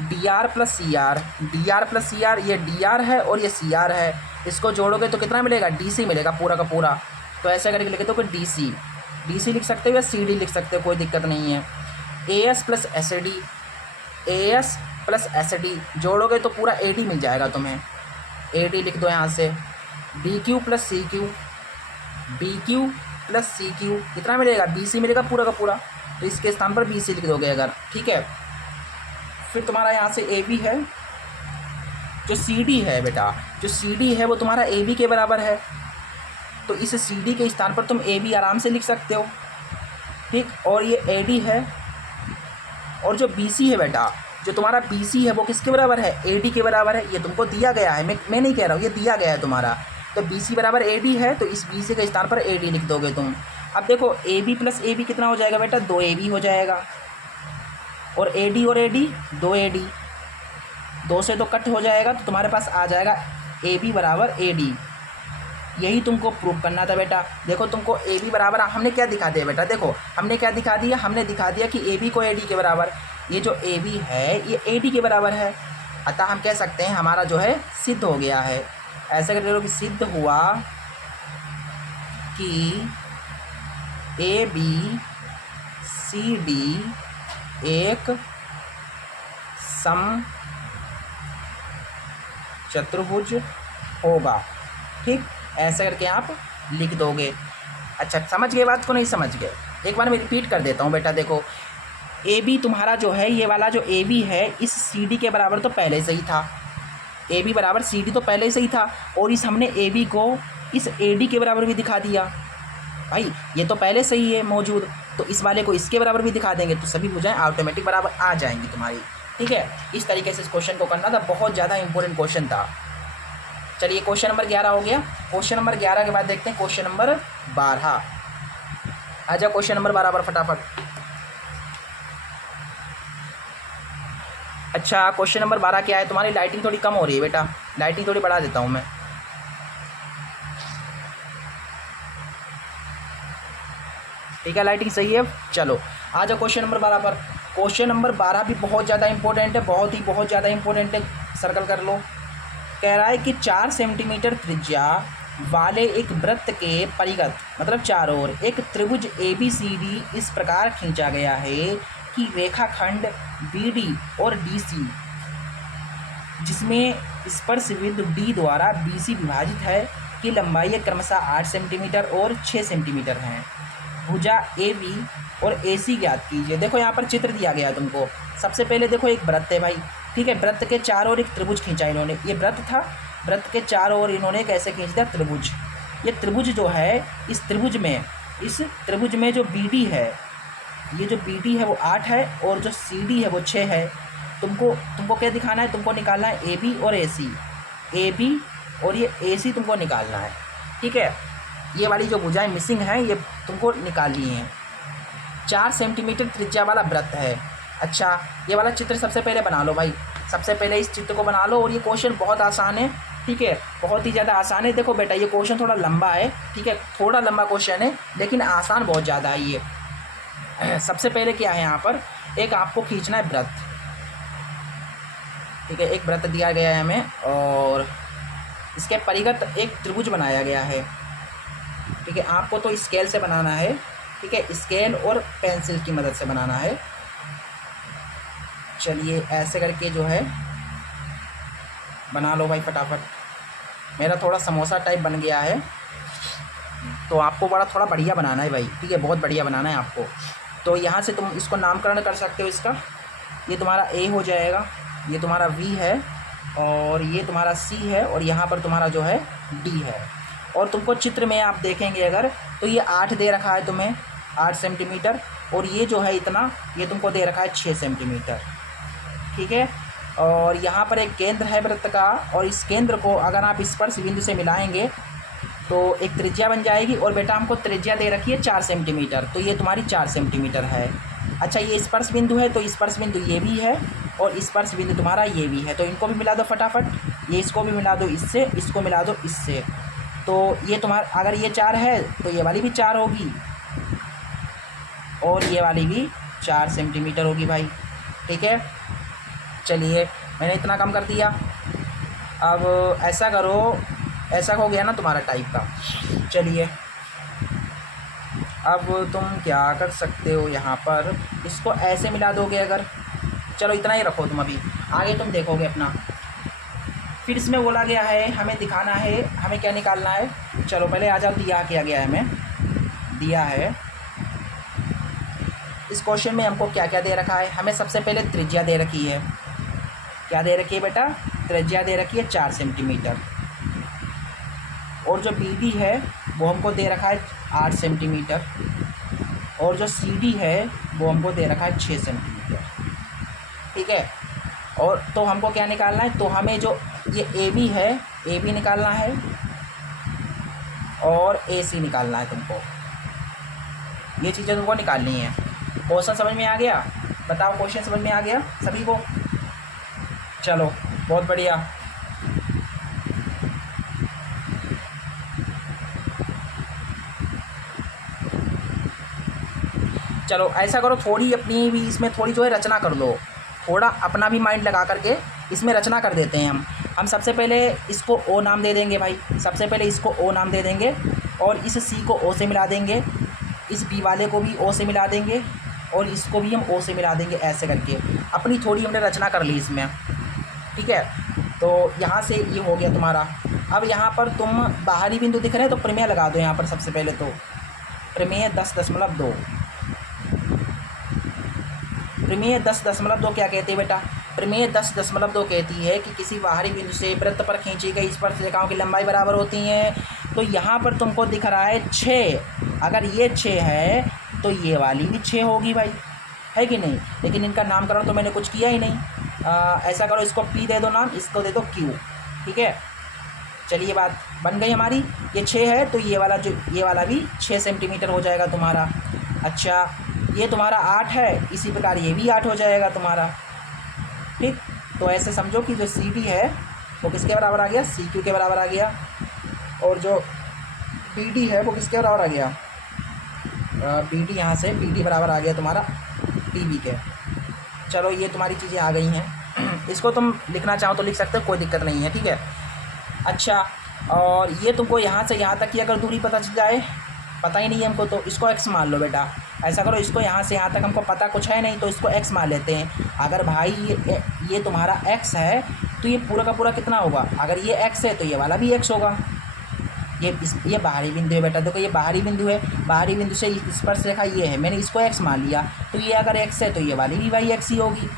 D R plus C R, D R plus C R, ये डी आर है और ये सी आर है, इसको जोड़ोगे तो कितना मिलेगा? डी सी मिलेगा पूरा का पूरा। तो ऐसे करके लिखे तो कोई डी सी लिख सकते हो या सी डी लिख सकते हो, कोई दिक्कत नहीं है। A S plus S D, A S plus S D जोड़ोगे तो पूरा ए डी मिल जाएगा तुम्हें, ए डी लिख दो यहाँ से। B Q plus C Q, B Q plus C Q कितना मिलेगा? बी सी मिलेगा पूरा का पूरा, तो इसके स्थान पर बी सी लिख दोगे अगर। ठीक है, फिर तुम्हारा यहाँ से ए बी है। जो सी डी है बेटा, जो सी डी है वो तुम्हारा ए बी के बराबर है, तो इस सी डी के स्थान पर तुम ए बी आराम से लिख सकते हो। ठीक, और ये ए डी है, और जो बी सी है बेटा, जो तुम्हारा बी सी है वो किसके बराबर है? ए डी के बराबर है। ये तुमको दिया गया है, मैं नहीं कह रहा हूँ, ये दिया गया है तुम्हारा। तो बी सी बराबर ए डी है, तो इस बी सी के स्थान पर ए डी लिख दोगे तुम। अब देखो A B plus A B कितना हो जाएगा बेटा? 2 ए बी हो जाएगा, और ए डी 2 ए डी, 2 से तो कट हो जाएगा, तो तुम्हारे पास आ जाएगा ए बी बराबर ए डी। यही तुमको प्रूव करना था बेटा। देखो तुमको ए बी बराबर हमने क्या दिखा दिया बेटा? देखो हमने क्या दिखा दिया? हमने दिखा दिया कि ए बी को ए डी के बराबर, ये जो ए बी है ये ए डी के बराबर है। अतः हम कह सकते हैं हमारा जो है सिद्ध हो गया है। ऐसा कर लो कि सिद्ध हुआ कि ए बी सी डी एक समचतुर्भुज होगा। ठीक, ऐसा करके आप लिख दोगे। अच्छा, समझ गए बात को? नहीं समझ गए? एक बार मैं रिपीट कर देता हूँ बेटा। देखो ए बी तुम्हारा जो है, ये वाला जो ए बी है इस सी डी के बराबर तो पहले से ही था, ए बी बराबर सी डी तो पहले से ही था, और इस हमने ए बी को इस ए डी के बराबर भी दिखा दिया। भाई ये तो पहले से ही है मौजूद, तो इस वाले को इसके बराबर भी दिखा देंगे तो सभी भुजाएं ऑटोमेटिक बराबर आ जाएंगी तुम्हारी। ठीक है, इस तरीके से इस क्वेश्चन को करना था, बहुत ज़्यादा इंपॉर्टेंट क्वेश्चन था। चलिए क्वेश्चन नंबर 11 हो गया। क्वेश्चन नंबर 11 के बाद देखते हैं क्वेश्चन नंबर 12। आ जाओ क्वेश्चन नंबर 12 पर फटाफट। अच्छा, क्वेश्चन नंबर 12 क्या है? तुम्हारी लाइटिंग थोड़ी कम हो रही है बेटा, लाइटिंग थोड़ी बढ़ा देता हूँ मैं। ठीक है, लाइटिंग सही है। चलो आ जाओ क्वेश्चन नंबर 12 पर। क्वेश्चन नंबर 12 भी बहुत ज़्यादा इंपॉर्टेंट है, बहुत ज़्यादा इंपॉर्टेंट है, सर्कल कर लो। कह रहा है कि 4 सेंटीमीटर त्रिज्या वाले एक वृत्त के परिगत मतलब चारों ओर एक त्रिभुज ABCD इस प्रकार खींचा गया है कि रेखाखंड BD और DC जिसमें स्पर्श बिंदु D द्वारा BC विभाजित है की लंबाई क्रमशः 8 सेंटीमीटर और 6 सेंटीमीटर है। भुजा AB और AC ज्ञात कीजिए। देखो यहाँ पर चित्र दिया गया है तुमको। सबसे पहले देखो एक वृत्त है भाई, ठीक है, वृत्त के चारों ओर एक त्रिभुज खींचा इन्होंने। ये वृत्त था, वृत्त के चारों ओर इन्होंने कैसे खींच दिया, त्रिभुज। ये त्रिभुज जो है, इस त्रिभुज में जो BD है, ये जो BD है वो 8 है और जो CD है वो 6 है। तुमको क्या दिखाना है, तुमको निकालना है AB और AB और ये AC तुमको निकालना है, ठीक है। ये वाली जो भुजाएं मिसिंग हैं ये तुमको निकालनी है। 4 सेंटीमीटर त्रिज्या वाला वृत्त है। अच्छा, ये वाला चित्र सबसे पहले बना लो भाई, सबसे पहले इस चित्र को बना लो। और ये क्वेश्चन बहुत आसान है, ठीक है, बहुत ही ज़्यादा आसान है। देखो बेटा ये क्वेश्चन थोड़ा लंबा है, ठीक है, थोड़ा लंबा क्वेश्चन है लेकिन आसान बहुत ज़्यादा है ये। सबसे पहले क्या है यहाँ पर, एक आपको खींचना है वृत्त, ठीक है, एक वृत्त दिया गया है हमें और इसके परिगत एक त्रिभुज बनाया गया है, ठीक है। आपको तो स्केल से बनाना है, ठीक है, स्केल और पेंसिल की मदद से बनाना है। चलिए ऐसे करके जो है बना लो भाई फटाफट। मेरा थोड़ा समोसा टाइप बन गया है तो आपको थोड़ा बढ़िया बनाना है भाई, ठीक है, बहुत बढ़िया बनाना है आपको। तो यहाँ से तुम इसको नामकरण कर सकते हो इसका। ये तुम्हारा A हो जाएगा, ये तुम्हारा V है और ये तुम्हारा C है और यहाँ पर तुम्हारा जो है D है। और तुमको चित्र में आप देखेंगे अगर तो ये 8 दे रखा है तुम्हें, 8 सेंटीमीटर, और ये जो है इतना, ये तुमको दे रखा है 6 सेंटीमीटर, ठीक है। और यहाँ पर एक केंद्र है वृत्त का और इस केंद्र को अगर आप स्पर्श बिंदु से मिलाएंगे तो एक त्रिज्या बन जाएगी। और बेटा हमको त्रिज्या दे रखी है 4 सेंटीमीटर, तो ये तुम्हारी 4 सेंटीमीटर है। अच्छा, ये स्पर्श बिंदु है तो स्पर्श बिंदु ये भी है और स्पर्श बिंदु तुम्हारा ये भी है, तो इनको भी मिला दो फटाफट। ये इसको भी मिला दो इससे, इसको मिला दो इससे, तो ये तुम्हारा अगर ये 4 है तो ये वाली भी 4 होगी और ये वाली भी 4 सेंटीमीटर होगी भाई, ठीक है। चलिए मैंने इतना कम कर दिया। अब ऐसा करो, ऐसा हो गया ना तुम्हारा टाइप का। चलिए अब तुम क्या कर सकते हो, यहाँ पर इसको ऐसे मिला दोगे अगर, चलो इतना ही रखो तुम, अभी आगे तुम देखोगे अपना। फिर इसमें बोला गया है हमें दिखाना है, हमें क्या निकालना है। चलो पहले आ जाओ, दिया क्या गया है हमें, दिया है इस क्वेश्चन में हमको क्या क्या दे रखा है। हमें सबसे पहले त्रिज्या दे रखी है, क्या दे रखी है बेटा, त्रिज्या दे रखी है 4 सेंटीमीटर। और जो BD है वो हमको दे रखा है 8 सेंटीमीटर और जो CD है वो हमको दे रखा है 6 सेंटीमीटर, ठीक है। और तो हमको क्या निकालना है, तो हमें जो ये AB है, AB निकालना है और AC निकालना है तुमको, ये चीज़ें तुमको निकालनी है। क्वेश्चन समझ में आ गया, बताओ क्वेश्चन समझ में आ गया सभी को। चलो बहुत बढ़िया। चलो ऐसा करो, थोड़ी अपनी भी इसमें थोड़ी जो है रचना कर लो, थोड़ा अपना भी माइंड लगा करके इसमें रचना कर देते हैं हम सबसे पहले इसको O नाम दे देंगे भाई, सबसे पहले इसको O नाम दे देंगे और इस C को O से मिला देंगे, इस B वाले को भी O से मिला देंगे और इसको भी हम O से मिला देंगे। ऐसे करके अपनी थोड़ी हमने रचना कर ली इसमें, ठीक है। तो यहाँ से ये हो गया तुम्हारा। अब यहाँ पर तुम बाहरी बिंदु दिख रहे हैं तो प्रमेय लगा दो यहाँ पर। सबसे पहले तो प्रमेय 10.2, प्रमेय 10.2 क्या कहती है बेटा, प्रमेय 10.2 कहती है कि किसी बाहरी बिंदु से वृत्त पर खींची गई स्पर्श रेखाओं की लंबाई बराबर होती है। तो यहाँ पर तुमको दिख रहा है 6, अगर ये 6 है तो ये वाली भी 6 होगी भाई, है कि नहीं। लेकिन इनका नामकरण तो मैंने कुछ किया ही नहीं। ऐसा करो, इसको P दे दो नाम, इसको दे दो Q, ठीक है। चलिए बात बन गई हमारी। ये 6 है तो ये वाला भी 6 सेंटीमीटर हो जाएगा तुम्हारा। अच्छा, ये तुम्हारा 8 है, इसी प्रकार ये भी 8 हो जाएगा तुम्हारा, ठीक। तो ऐसे समझो कि जो CD है वो किसके बराबर आ गया, CQ के बराबर आ गया, और जो BD है वो किसके बराबर आ गया, पी टी यहाँ से पी टी बराबर आ गया तुम्हारा टी बी के। चलो ये तुम्हारी चीज़ें आ गई हैं। इसको तुम लिखना चाहो तो लिख सकते हो, कोई दिक्कत नहीं है, ठीक है। अच्छा, और ये तुमको यहाँ से यहाँ तक की अगर दूरी पता चल जाए, पता ही नहीं है हमको, तो इसको x मान लो बेटा। ऐसा करो, इसको यहाँ से यहाँ तक हमको पता कुछ है नहीं, तो इसको x मान लेते हैं। अगर भाई ये तुम्हारा x है तो ये पूरा का पूरा कितना होगा? अगर ये x है तो ये वाला भी x होगा। ये बाहरी बिंदु है बेटा, देखो ये बाहरी बिंदु है, बाहरी बिंदु से स्पर्श रेखा ये है, मैंने इसको x मान लिया, तो ये अगर x है तो ये वाली भी भाई x ही होगी,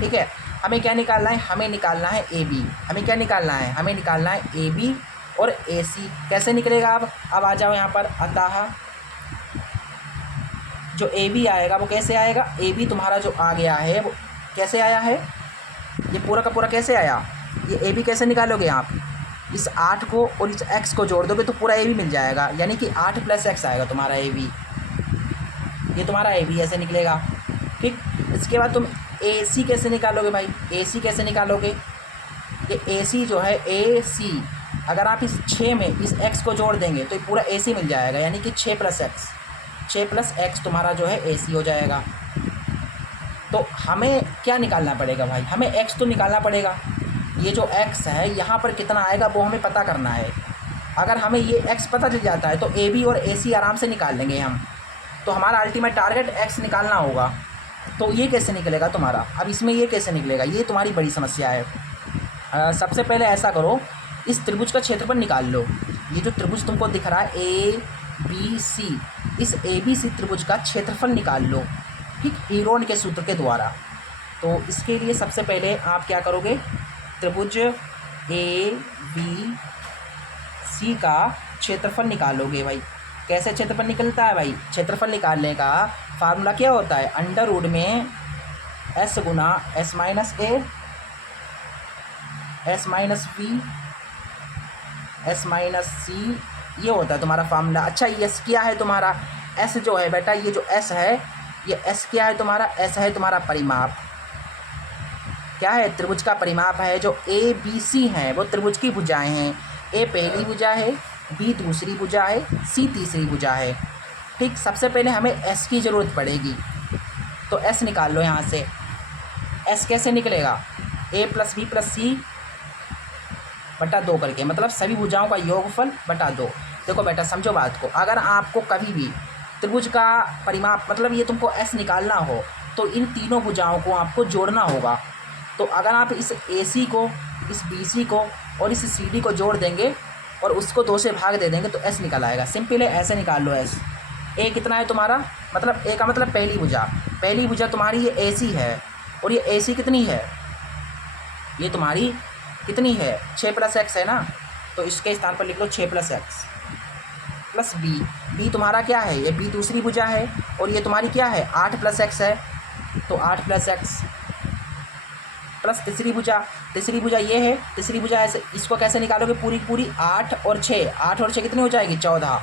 ठीक है। हमें क्या निकालना है? हमें निकालना है ए बी। हमें क्या निकालना है? हमें निकालना है ए बी और ए सी। कैसे निकलेगा? अब आ जाओ यहाँ पर। अतः जो ए बी आएगा वो कैसे आएगा? ए बी तुम्हारा जो आ गया है वो कैसे आया है? ये पूरा का पूरा कैसे आया? ये ए बी कैसे निकालोगे आप? इस 8 को और इस x को जोड़ दोगे तो पूरा ए बी मिल जाएगा, यानी कि 8 + x आएगा तुम्हारा ए बी। ये तुम्हारा ए बी ऐसे निकलेगा, ठीक। इसके बाद तुम ए सी कैसे निकालोगे भाई? ए सी कैसे निकालोगे? ये ए सी जो है, ए सी अगर आप इस 6 में इस x को जोड़ देंगे तो ये पूरा ए सी मिल जाएगा, यानी कि 6 + x, 6 + x तुम्हारा जो है ए सी हो जाएगा। तो हमें क्या निकालना पड़ेगा भाई? हमें x तो निकालना पड़ेगा। ये जो x है यहाँ पर कितना आएगा वो हमें पता करना है। अगर हमें ये x पता चल जाता है तो ए बी और ए सी आराम से निकाल लेंगे हम। तो हमारा अल्टीमेट टारगेट x निकालना होगा। तो ये कैसे निकलेगा तुम्हारा? अब इसमें ये कैसे निकलेगा? ये तुम्हारी बड़ी समस्या है। सबसे पहले ऐसा करो, इस त्रिभुज का क्षेत्रफल निकाल लो। ये जो त्रिभुज तुमको दिख रहा है ए बी सी, इस ए बी सी त्रिभुज का क्षेत्रफल निकाल लो, ठीक, हीरोन के सूत्र के द्वारा। तो इसके लिए सबसे पहले आप क्या करोगे? त्रिभुज ए बी सी का क्षेत्रफल निकालोगे भाई। कैसे क्षेत्रफल निकलता है भाई? क्षेत्रफल निकालने का फार्मूला क्या होता है? अंडर में s गुना s minus A, s minus B, s minus C, ये होता है तुम्हारा फार्मूला। अच्छा, ये s क्या है तुम्हारा? s जो है बेटा, ये जो s है, ये s क्या है तुम्हारा? s है तुम्हारा परिमाप। क्या है? त्रिभुज का परिमाप है। जो ए बी सी हैं वो त्रिभुज की भुजाएं हैं। ए पहली भुजा है, बी दूसरी भुजा है, सी तीसरी भुजा है, ठीक। सबसे पहले हमें s की ज़रूरत पड़ेगी, तो s निकाल लो यहाँ से। s कैसे निकलेगा? a + b + c बटा 2 करके, मतलब सभी भुजाओं का योगफल बटा 2। देखो बेटा, समझो बात को। अगर आपको कभी भी त्रिभुज का परिमाप, मतलब ये तुमको s निकालना हो, तो इन तीनों भुजाओं को आपको जोड़ना होगा। तो अगर आप इस AC को, इस BC को और इस CD को जोड़ देंगे और उसको 2 से भाग दे देंगे तो S निकल आएगा। सिंपल है, ऐसे निकाल लो S। A कितना है तुम्हारा? मतलब A का मतलब पहली भुजा। पहली भुजा तुम्हारी ये AC है, और ये AC कितनी है? ये तुम्हारी कितनी है? 6 + x है ना, तो इसके स्थान पर लिख लो 6 + x प्लस B। B तुम्हारा क्या है? ये B दूसरी भुजा है, और ये तुम्हारी क्या है? 8 + x है, तो 8 + x प्लस तीसरी भुजा। तीसरी भुजा ये है, तीसरी भुजा ऐसे, इसको कैसे निकालोगे? पूरी पूरी 8 और 6, 8 और 6 कितनी हो जाएगी? 14।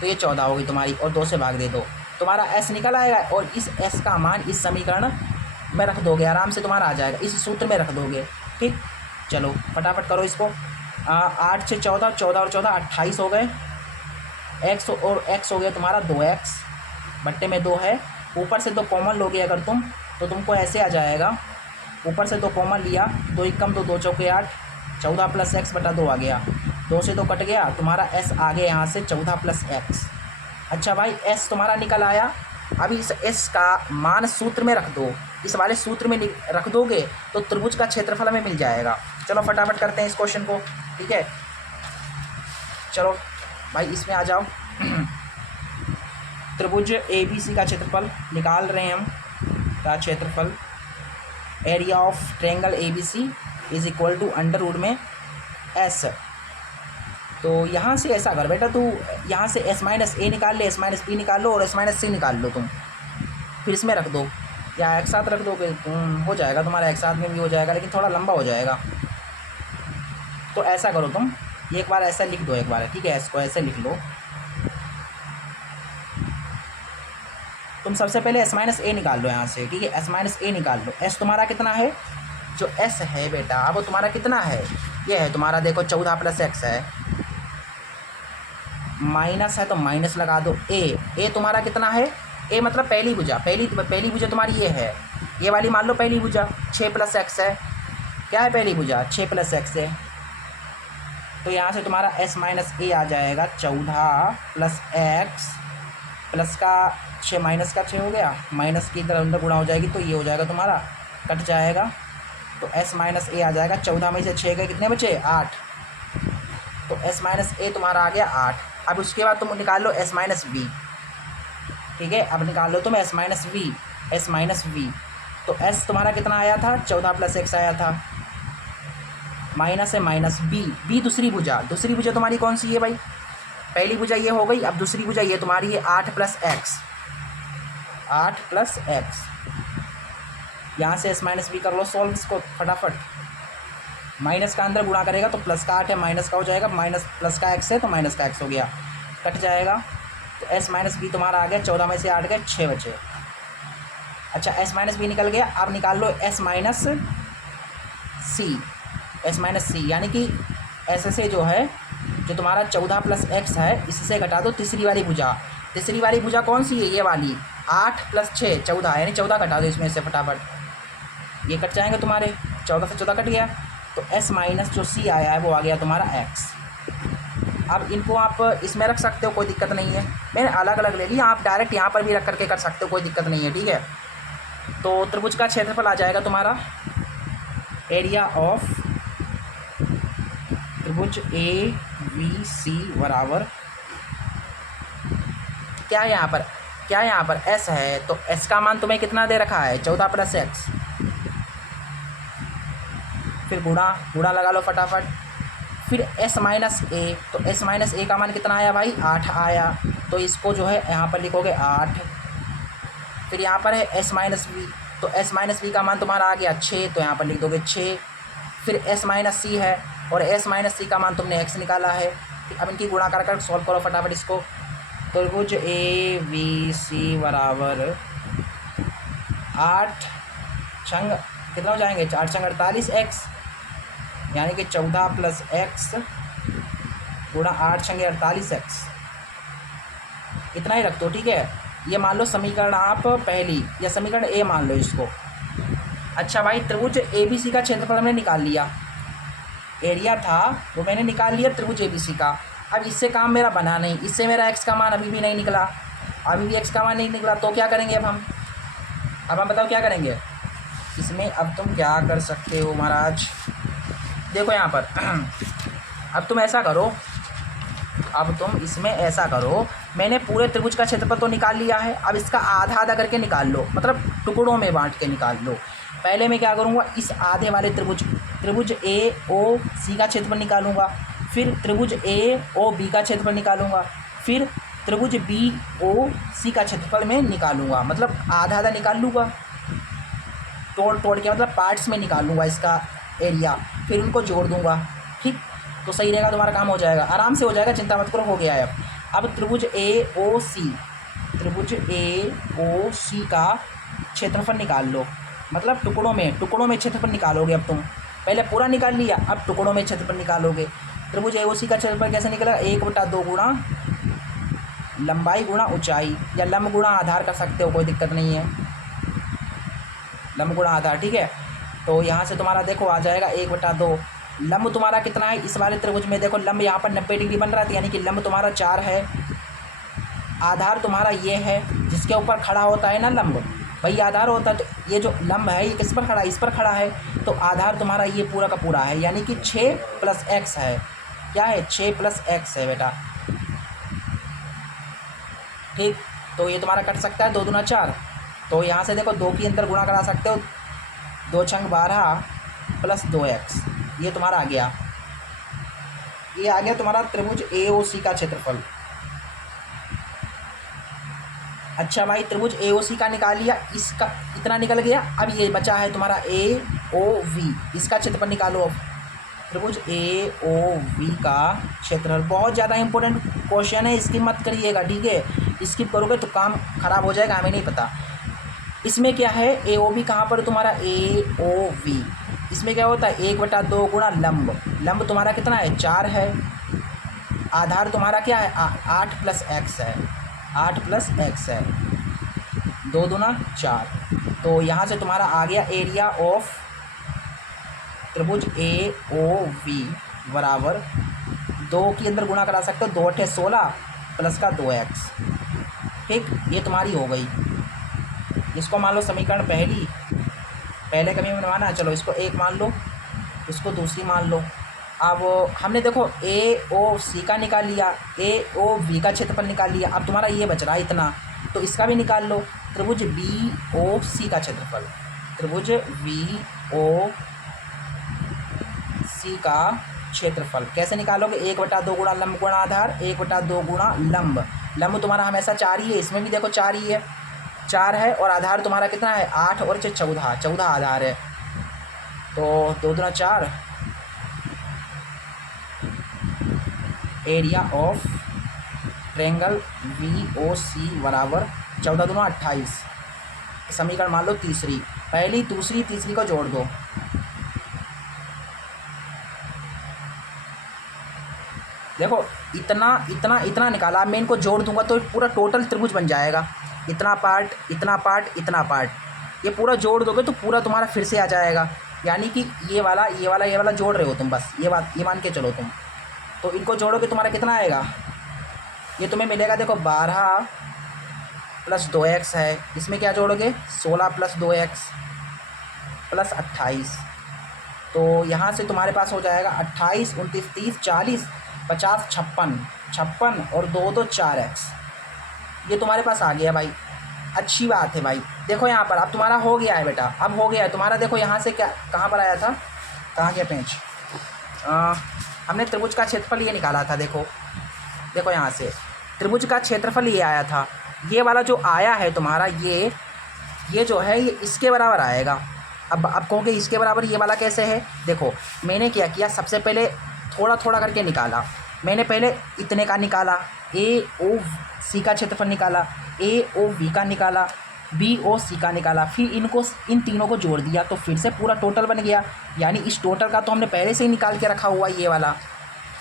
तो ये 14 होगी तुम्हारी, और 2 से भाग दे दो, तुम्हारा s निकल आएगा। और इस s का मान इस समीकरण में रख दोगे, आराम से तुम्हारा आ जाएगा, इस सूत्र में रख दोगे, ठीक। चलो फटाफट करो इसको। 8 से 14, 14 और 14 28 हो गए। x और x हो गया तुम्हारा 2x, बट्टे में 2 है। ऊपर से 2 कॉमन लोगे अगर तुम, तो तुमको ऐसे आ जाएगा। ऊपर से 2 कॉमन लिया, 2 एकम 2, 2 चौके 8, 14 + x बटा 2 आ गया। 2 से 2 कट गया, तुम्हारा s आ गया यहाँ से 14 + x। अच्छा भाई, s तुम्हारा निकल आया। अभी इस s का मान सूत्र में रख दो, इस वाले सूत्र में रख दोगे तो त्रिभुज का क्षेत्रफल हमें मिल जाएगा। चलो फटाफट करते हैं इस क्वेश्चन को, ठीक है। चलो भाई इसमें आ जाओ। त्रिभुज ABC का क्षेत्रफल निकाल रहे हैं हम। का क्षेत्रफल, area of triangle ABC is equal to under में S। तो यहाँ से ऐसा कर बेटा, तू यहाँ से s माइनस ए निकाल ले, s माइनस बी निकाल लो और s माइनस सी निकाल लो तुम, फिर इसमें रख दो, या एक साथ रख दोगे हो जाएगा तुम्हारा, एक साथ में भी हो जाएगा, लेकिन थोड़ा लंबा हो जाएगा। तो ऐसा करो तुम, एक बार ऐसा लिख दो एक बार, ठीक है। s को ऐसे लिख लो तुम। सबसे पहले s माइनस ए निकाल लो यहाँ से, ठीक है। s माइनस ए निकाल लो। s तुम्हारा कितना है? जो s है बेटा, अब वो तुम्हारा कितना है? ये है तुम्हारा, देखो 14 + x है, माइनस है तो माइनस लगा दो। ए तुम्हारा कितना है, ए मतलब पहली भुजा, पहली भुजा तुम्हारी ये है, ये वाली मान लो पहली भुजा 6 + x है। क्या है पहली भुजा, 6 + x है। तो यहाँ से तुम्हारा s - a आ जाएगा 14 + x प्लस का 6 माइनस का 6 हो गया, माइनस की तरह अंदर गुणा हो जाएगी तो ये हो जाएगा तुम्हारा, कट जाएगा। तो s - a आ जाएगा 14 में से 6 गए, कितने बचे 8। तो s - a तुम्हारा आ गया 8। अब उसके बाद तुम निकाल लो s - b। ठीक है, अब निकाल लो तुम s - v। तो s तुम्हारा कितना आया था, 14 + x आया था, माइनस है माइनस b दूसरी भुजा तुम्हारी कौन सी है भाई, पहली भुजा ये हो गई। अब दूसरी भुजा ये तुम्हारी है 8 + x, 8 + x। यहाँ से s - b कर लो सॉल्व इसको फटाफट। माइनस का अंदर गुणा करेगा तो प्लस का 8 है, माइनस का हो जाएगा, माइनस प्लस का x है तो माइनस का x हो गया, कट जाएगा। तो s - b तुम्हारा आ गया, 14 में से 8 गए, 6 बचे। अच्छा s - b निकल गया। अब निकाल लो s - c, यानी कि s से जो है, जो तुम्हारा 14 + x है, इससे घटा दो तीसरी वाली भुजा कौन सी है, ये वाली 8 + 6 14, यानी 14 घटा दो इसमें से फटाफट, ये कट जाएंगे तुम्हारे, 14 से 14 कट गया। तो s - जो c आया है वो आ गया तुम्हारा x। अब इनको आप इसमें रख सकते हो, कोई दिक्कत नहीं है, मैंने अलग अलग ले लिया, आप डायरेक्ट यहाँ पर भी रख करके कर सकते हो, कोई दिक्कत नहीं है। ठीक है, तो त्रिभुज का क्षेत्रफल आ जाएगा तुम्हारा, एरिया ऑफ त्रिभुज ABC बराबर क्या है यहाँ पर s है, तो s का मान तुम्हें कितना दे रखा है, 14 + x। फिर गुणा लगा लो फटाफट। फिर s - a, तो s - a का मान कितना आया भाई, 8 आया, तो इसको जो है यहाँ पर लिखोगे 8। फिर यहाँ पर है s - b, तो s - b का मान तुम्हारा आ गया 6, तो यहाँ पर लिख दोगे 6। फिर s - c है, और s - c का मान तुमने x निकाला है। अब इनकी गुणा कर सॉल्व करो फटाफट इसको। तो त्रिभुज ABC बराबर 8 छंग कितना हो जाएंगे, 4 छंग 48x, यानी कि 14 + x गुणा 8 छंगे 48x, इतना ही रख दो। ठीक है, ये मान लो समीकरण आप पहली, या समीकरण A मान लो इसको। अच्छा भाई, त्रिभुज ABC का क्षेत्रफल हमने निकाल लिया, एरिया था वो मैंने निकाल लिया त्रिभुज ABC का। अब इससे काम मेरा बना नहीं, इससे मेरा x का मान अभी भी नहीं निकला, x का मान नहीं निकला, तो क्या करेंगे अब हम बताओ क्या करेंगे इसमें। अब तुम क्या कर सकते हो महाराज, देखो यहाँ पर अब तुम इसमें ऐसा करो, मैंने पूरे त्रिभुज का क्षेत्रफल तो निकाल लिया है, अब इसका आधा आधा करके निकाल लो, मतलब टुकड़ों में बांट के निकाल लो। पहले मैं क्या करूँगा, इस आधे वाले त्रिभुज AOC का क्षेत्रफल निकालूंगा, फिर त्रिभुज AOB का क्षेत्रफल निकालूंगा, फिर त्रिभुज BOC का क्षेत्रफल में निकालूंगा, मतलब आधा आधा निकाल लूँगा, तोड़ के, मतलब पार्ट्स में निकाल लूँगा इसका एरिया, फिर उनको जोड़ दूँगा। ठीक, तो सही रहेगा, तुम्हारा काम हो जाएगा, आराम से हो जाएगा, चिंता मत करो, हो गया है। अब त्रिभुज AOC का क्षेत्रफल निकाल लो, मतलब टुकड़ों में क्षेत्रफल निकालोगे। अब तुम पहले पूरा निकाल लिया, अब टुकड़ों में क्षेत्रफल निकालोगे। त्रिभुज AOC का क्षेत्रफल कैसे निकलेगा, 1/2 गुणा लंबाई गुणा ऊंचाई, या लंब गुणा आधार कर सकते हो, कोई दिक्कत नहीं है, लंब गुणा आधार। ठीक है, तो यहाँ से तुम्हारा देखो आ जाएगा 1/2। लंब तुम्हारा कितना है इस वाले त्रिभुज में, देखो लंब यहाँ पर 90 डिग्री बन रहा था, यानी कि लंब तुम्हारा 4 है। आधार तुम्हारा ये है, जिसके ऊपर खड़ा होता है ना लंब, भाई आधार होता है, तो ये जो लंब है ये किस पर खड़ा है, इस पर खड़ा है, तो आधार तुम्हारा ये पूरा का पूरा है, यानी कि 6 + x है। क्या है, 6 + x है बेटा। ठीक, तो ये तुम्हारा कट सकता है, 2 दूना 4, तो यहाँ से देखो 2 के अंदर गुणा करा सकते हो, 2 छंग 12 + 2x, ये तुम्हारा आ गया, ये आ गया तुम्हारा त्रिभुज AOC का क्षेत्रफल। अच्छा भाई, त्रिभुज AOC का निकाल लिया, इसका इतना निकल गया। अब ये बचा है तुम्हारा AOV, इसका क्षेत्रफल निकालो। त्रिभुज AOV का क्षेत्रफल बहुत ज़्यादा इंपॉर्टेंट क्वेश्चन है, स्किप मत करिएगा। ठीक है, स्किप करोगे तो काम खराब हो जाएगा, हमें नहीं पता। इसमें क्या है, AOV कहाँ पर तुम्हारा AOV, इसमें क्या होता है 1/2 गुणा लंब तुम्हारा कितना है 4 है, आधार तुम्हारा क्या है 8 प्लस एक्स है, 8 प्लस एक्स है, 2 दूना 4। तो यहाँ से तुम्हारा आ गया एरिया ऑफ त्रिभुज ए ओ वी बराबर 2 के अंदर गुणा करा सकते हो, 2 8 16 प्लस का 2x। ठीक, ये तुम्हारी हो गई। इसको मान लो समीकरण पहले कमी में माना, चलो इसको एक मान लो, इसको दूसरी मान लो। अब हमने देखो ए ओ सी का निकाल लिया, ए ओ वी का क्षेत्रफल निकाल लिया। अब तुम्हारा ये बच रहा है इतना, तो इसका भी निकाल लो, त्रिभुज बी ओ सी का क्षेत्रफल, त्रिभुज बी ओ सी का क्षेत्रफल कैसे निकालोगे? 1/2 गुणा लंब गुणा आधार, 1/2 गुणा लंब। लंब तुम्हारा हमेशा 4 ही है, इसमें भी देखो 4 ही है, 4 है, और आधार तुम्हारा कितना है 8 और 14 आधार है। तो 2 दूना 4, area of triangle V O C बराबर 14 दूना 28। समीकरण मान लो तीसरी, पहली दूसरी तीसरी को जोड़ दो। देखो इतना निकाला, मैं इनको जोड़ दूंगा तो पूरा टोटल त्रिभुज बन जाएगा। इतना पार्ट इतना पार्ट इतना पार्ट, ये पूरा जोड़ दोगे तो पूरा तुम्हारा फिर से आ जाएगा। यानी कि ये वाला जोड़ रहे हो तुम, बस ये मान के चलो तुम। तो इनको जोड़ोगे तुम्हारा कितना आएगा? ये तुम्हें मिलेगा, देखो 12 प्लस 2x है, इसमें क्या जोड़ोगे 16 प्लस 2x प्लस 28। तो यहाँ से तुम्हारे पास हो जाएगा 28 29 30 40 50 56 और 2 2 4x। ये तुम्हारे पास आ गया भाई, अच्छी बात है भाई। देखो यहाँ पर अब तुम्हारा हो गया है बेटा, अब हो गया है तुम्हारा। देखो यहाँ से क्या कहाँ पर आया था, कहाँ गया पेंच, हमने त्रिभुज का क्षेत्रफल ये निकाला था। देखो यहाँ से त्रिभुज का क्षेत्रफल ये आया था, ये वाला जो आया है तुम्हारा, ये जो है ये इसके बराबर आएगा। अब कहोगे इसके बराबर ये वाला कैसे है? देखो मैंने क्या किया, सबसे पहले थोड़ा थोड़ा करके निकाला। मैंने पहले इतने का निकाला, ए ओ सी का क्षेत्रफल निकाला, ए ओ वी का निकाला, बी ओ सी का निकाला, फिर इन तीनों को जोड़ दिया तो फिर से पूरा टोटल बन गया। यानी इस टोटल का तो हमने पहले से ही निकाल के रखा हुआ है। ये वाला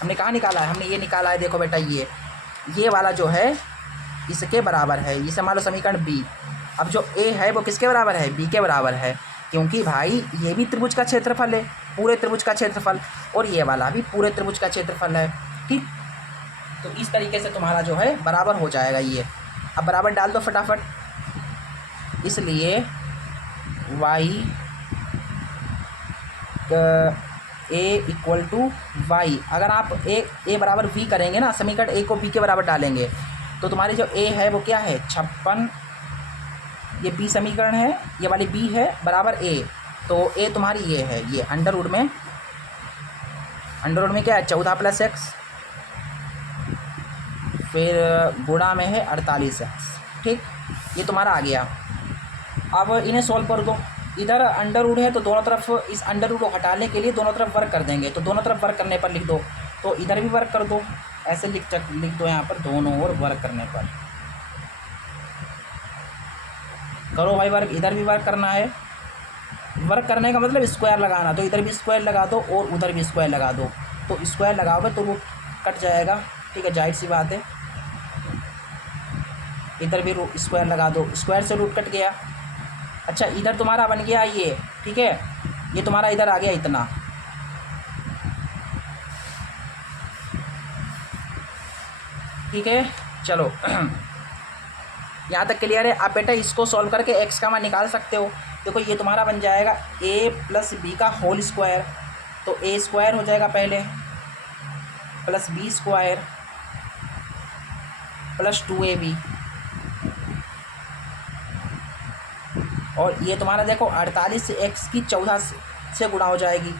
हमने कहाँ निकाला है? हमने ये निकाला है, देखो बेटा ये वाला जो है इसके बराबर है। इसे मान लो समीकरण बी। अब जो ए है वो किसके बराबर है? बी के बराबर है, क्योंकि भाई ये भी त्रिभुज का क्षेत्रफल है, पूरे त्रिभुज का क्षेत्रफल, और ये वाला भी पूरे त्रिभुज का क्षेत्रफल है। ठीक, तो इस तरीके से तुम्हारा जो है बराबर हो जाएगा ये। अब बराबर डाल दो फटाफट। इसलिए y A equal to Y, अगर आप ए बराबर v करेंगे ना, समीकरण ए को b के बराबर डालेंगे तो तुम्हारी जो a है वो क्या है 56, ये b समीकरण है, ये वाली b है बराबर a। तो a तुम्हारी ये है, ये अंडर रूट में क्या है 14 प्लस x, फिर गुणा में है 48x। ठीक, ये तुम्हारा आ गया। अब इन्हें सॉल्व कर दो। इधर अंडर रूट है तो दोनों तरफ इस अंडर रूट को हटाने के लिए दोनों तरफ वर्क कर देंगे, तो दोनों तरफ वर्क करने पर लिख दो। तो इधर भी वर्क कर दो, ऐसे लिख दो यहाँ पर, दोनों ओर वर्क करने पर करो भाई वर्क। इधर भी वर्क करना है, वर्क करने का मतलब स्क्वायर लगाना, तो इधर भी स्क्वायर लगा दो और उधर भी स्क्वायर लगा दो। तो स्क्वायर लगाओगे तो रूट कट जाएगा। ठीक है, जाहिर सी बात है। इधर भी स्क्वायर लगा दो, स्क्वायर से रूट कट गया। अच्छा, इधर तुम्हारा बन गया ये, ठीक है, ये तुम्हारा इधर आ गया इतना। ठीक है, चलो यहाँ तक क्लियर है। आप बेटा इसको सॉल्व करके x का मान निकाल सकते हो। देखो ये तुम्हारा बन जाएगा a प्लस बी का होल स्क्वायर, तो a स्क्वायर हो जाएगा पहले plus B square plus 2ab, और ये तुम्हारा देखो 48 से x की 14 से गुणा हो जाएगी।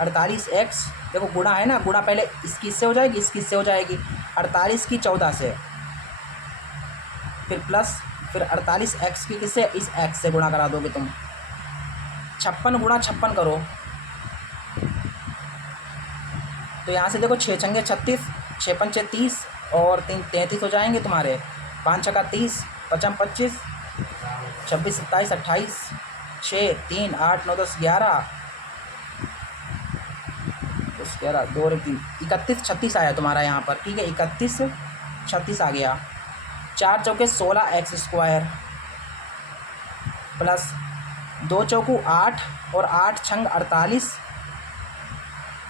48x देखो गुणा है ना, गुणा पहले इसकी इससे हो जाएगी, इसकी इससे हो जाएगी, 48 की 14 से, फिर प्लस, फिर 48x की किससे, इस x से गुणा करा दोगे तुम। 56 गुणा 56 करो, तो यहाँ से देखो 6 छंगे 36, 6 पंचे 30 और 3 33 हो जाएंगे तुम्हारे, 5 छक्का 30, 55 25, 26 27 28, 6 3 8 9 10 11, 36 कह रहा 2 और 3 31 36 आया तुम्हारा यहाँ पर, ठीक है 31 36 आ गया। 4 चौके 16 एक्स स्क्वायर प्लस 2 चौकू 8 और 8 छंग 48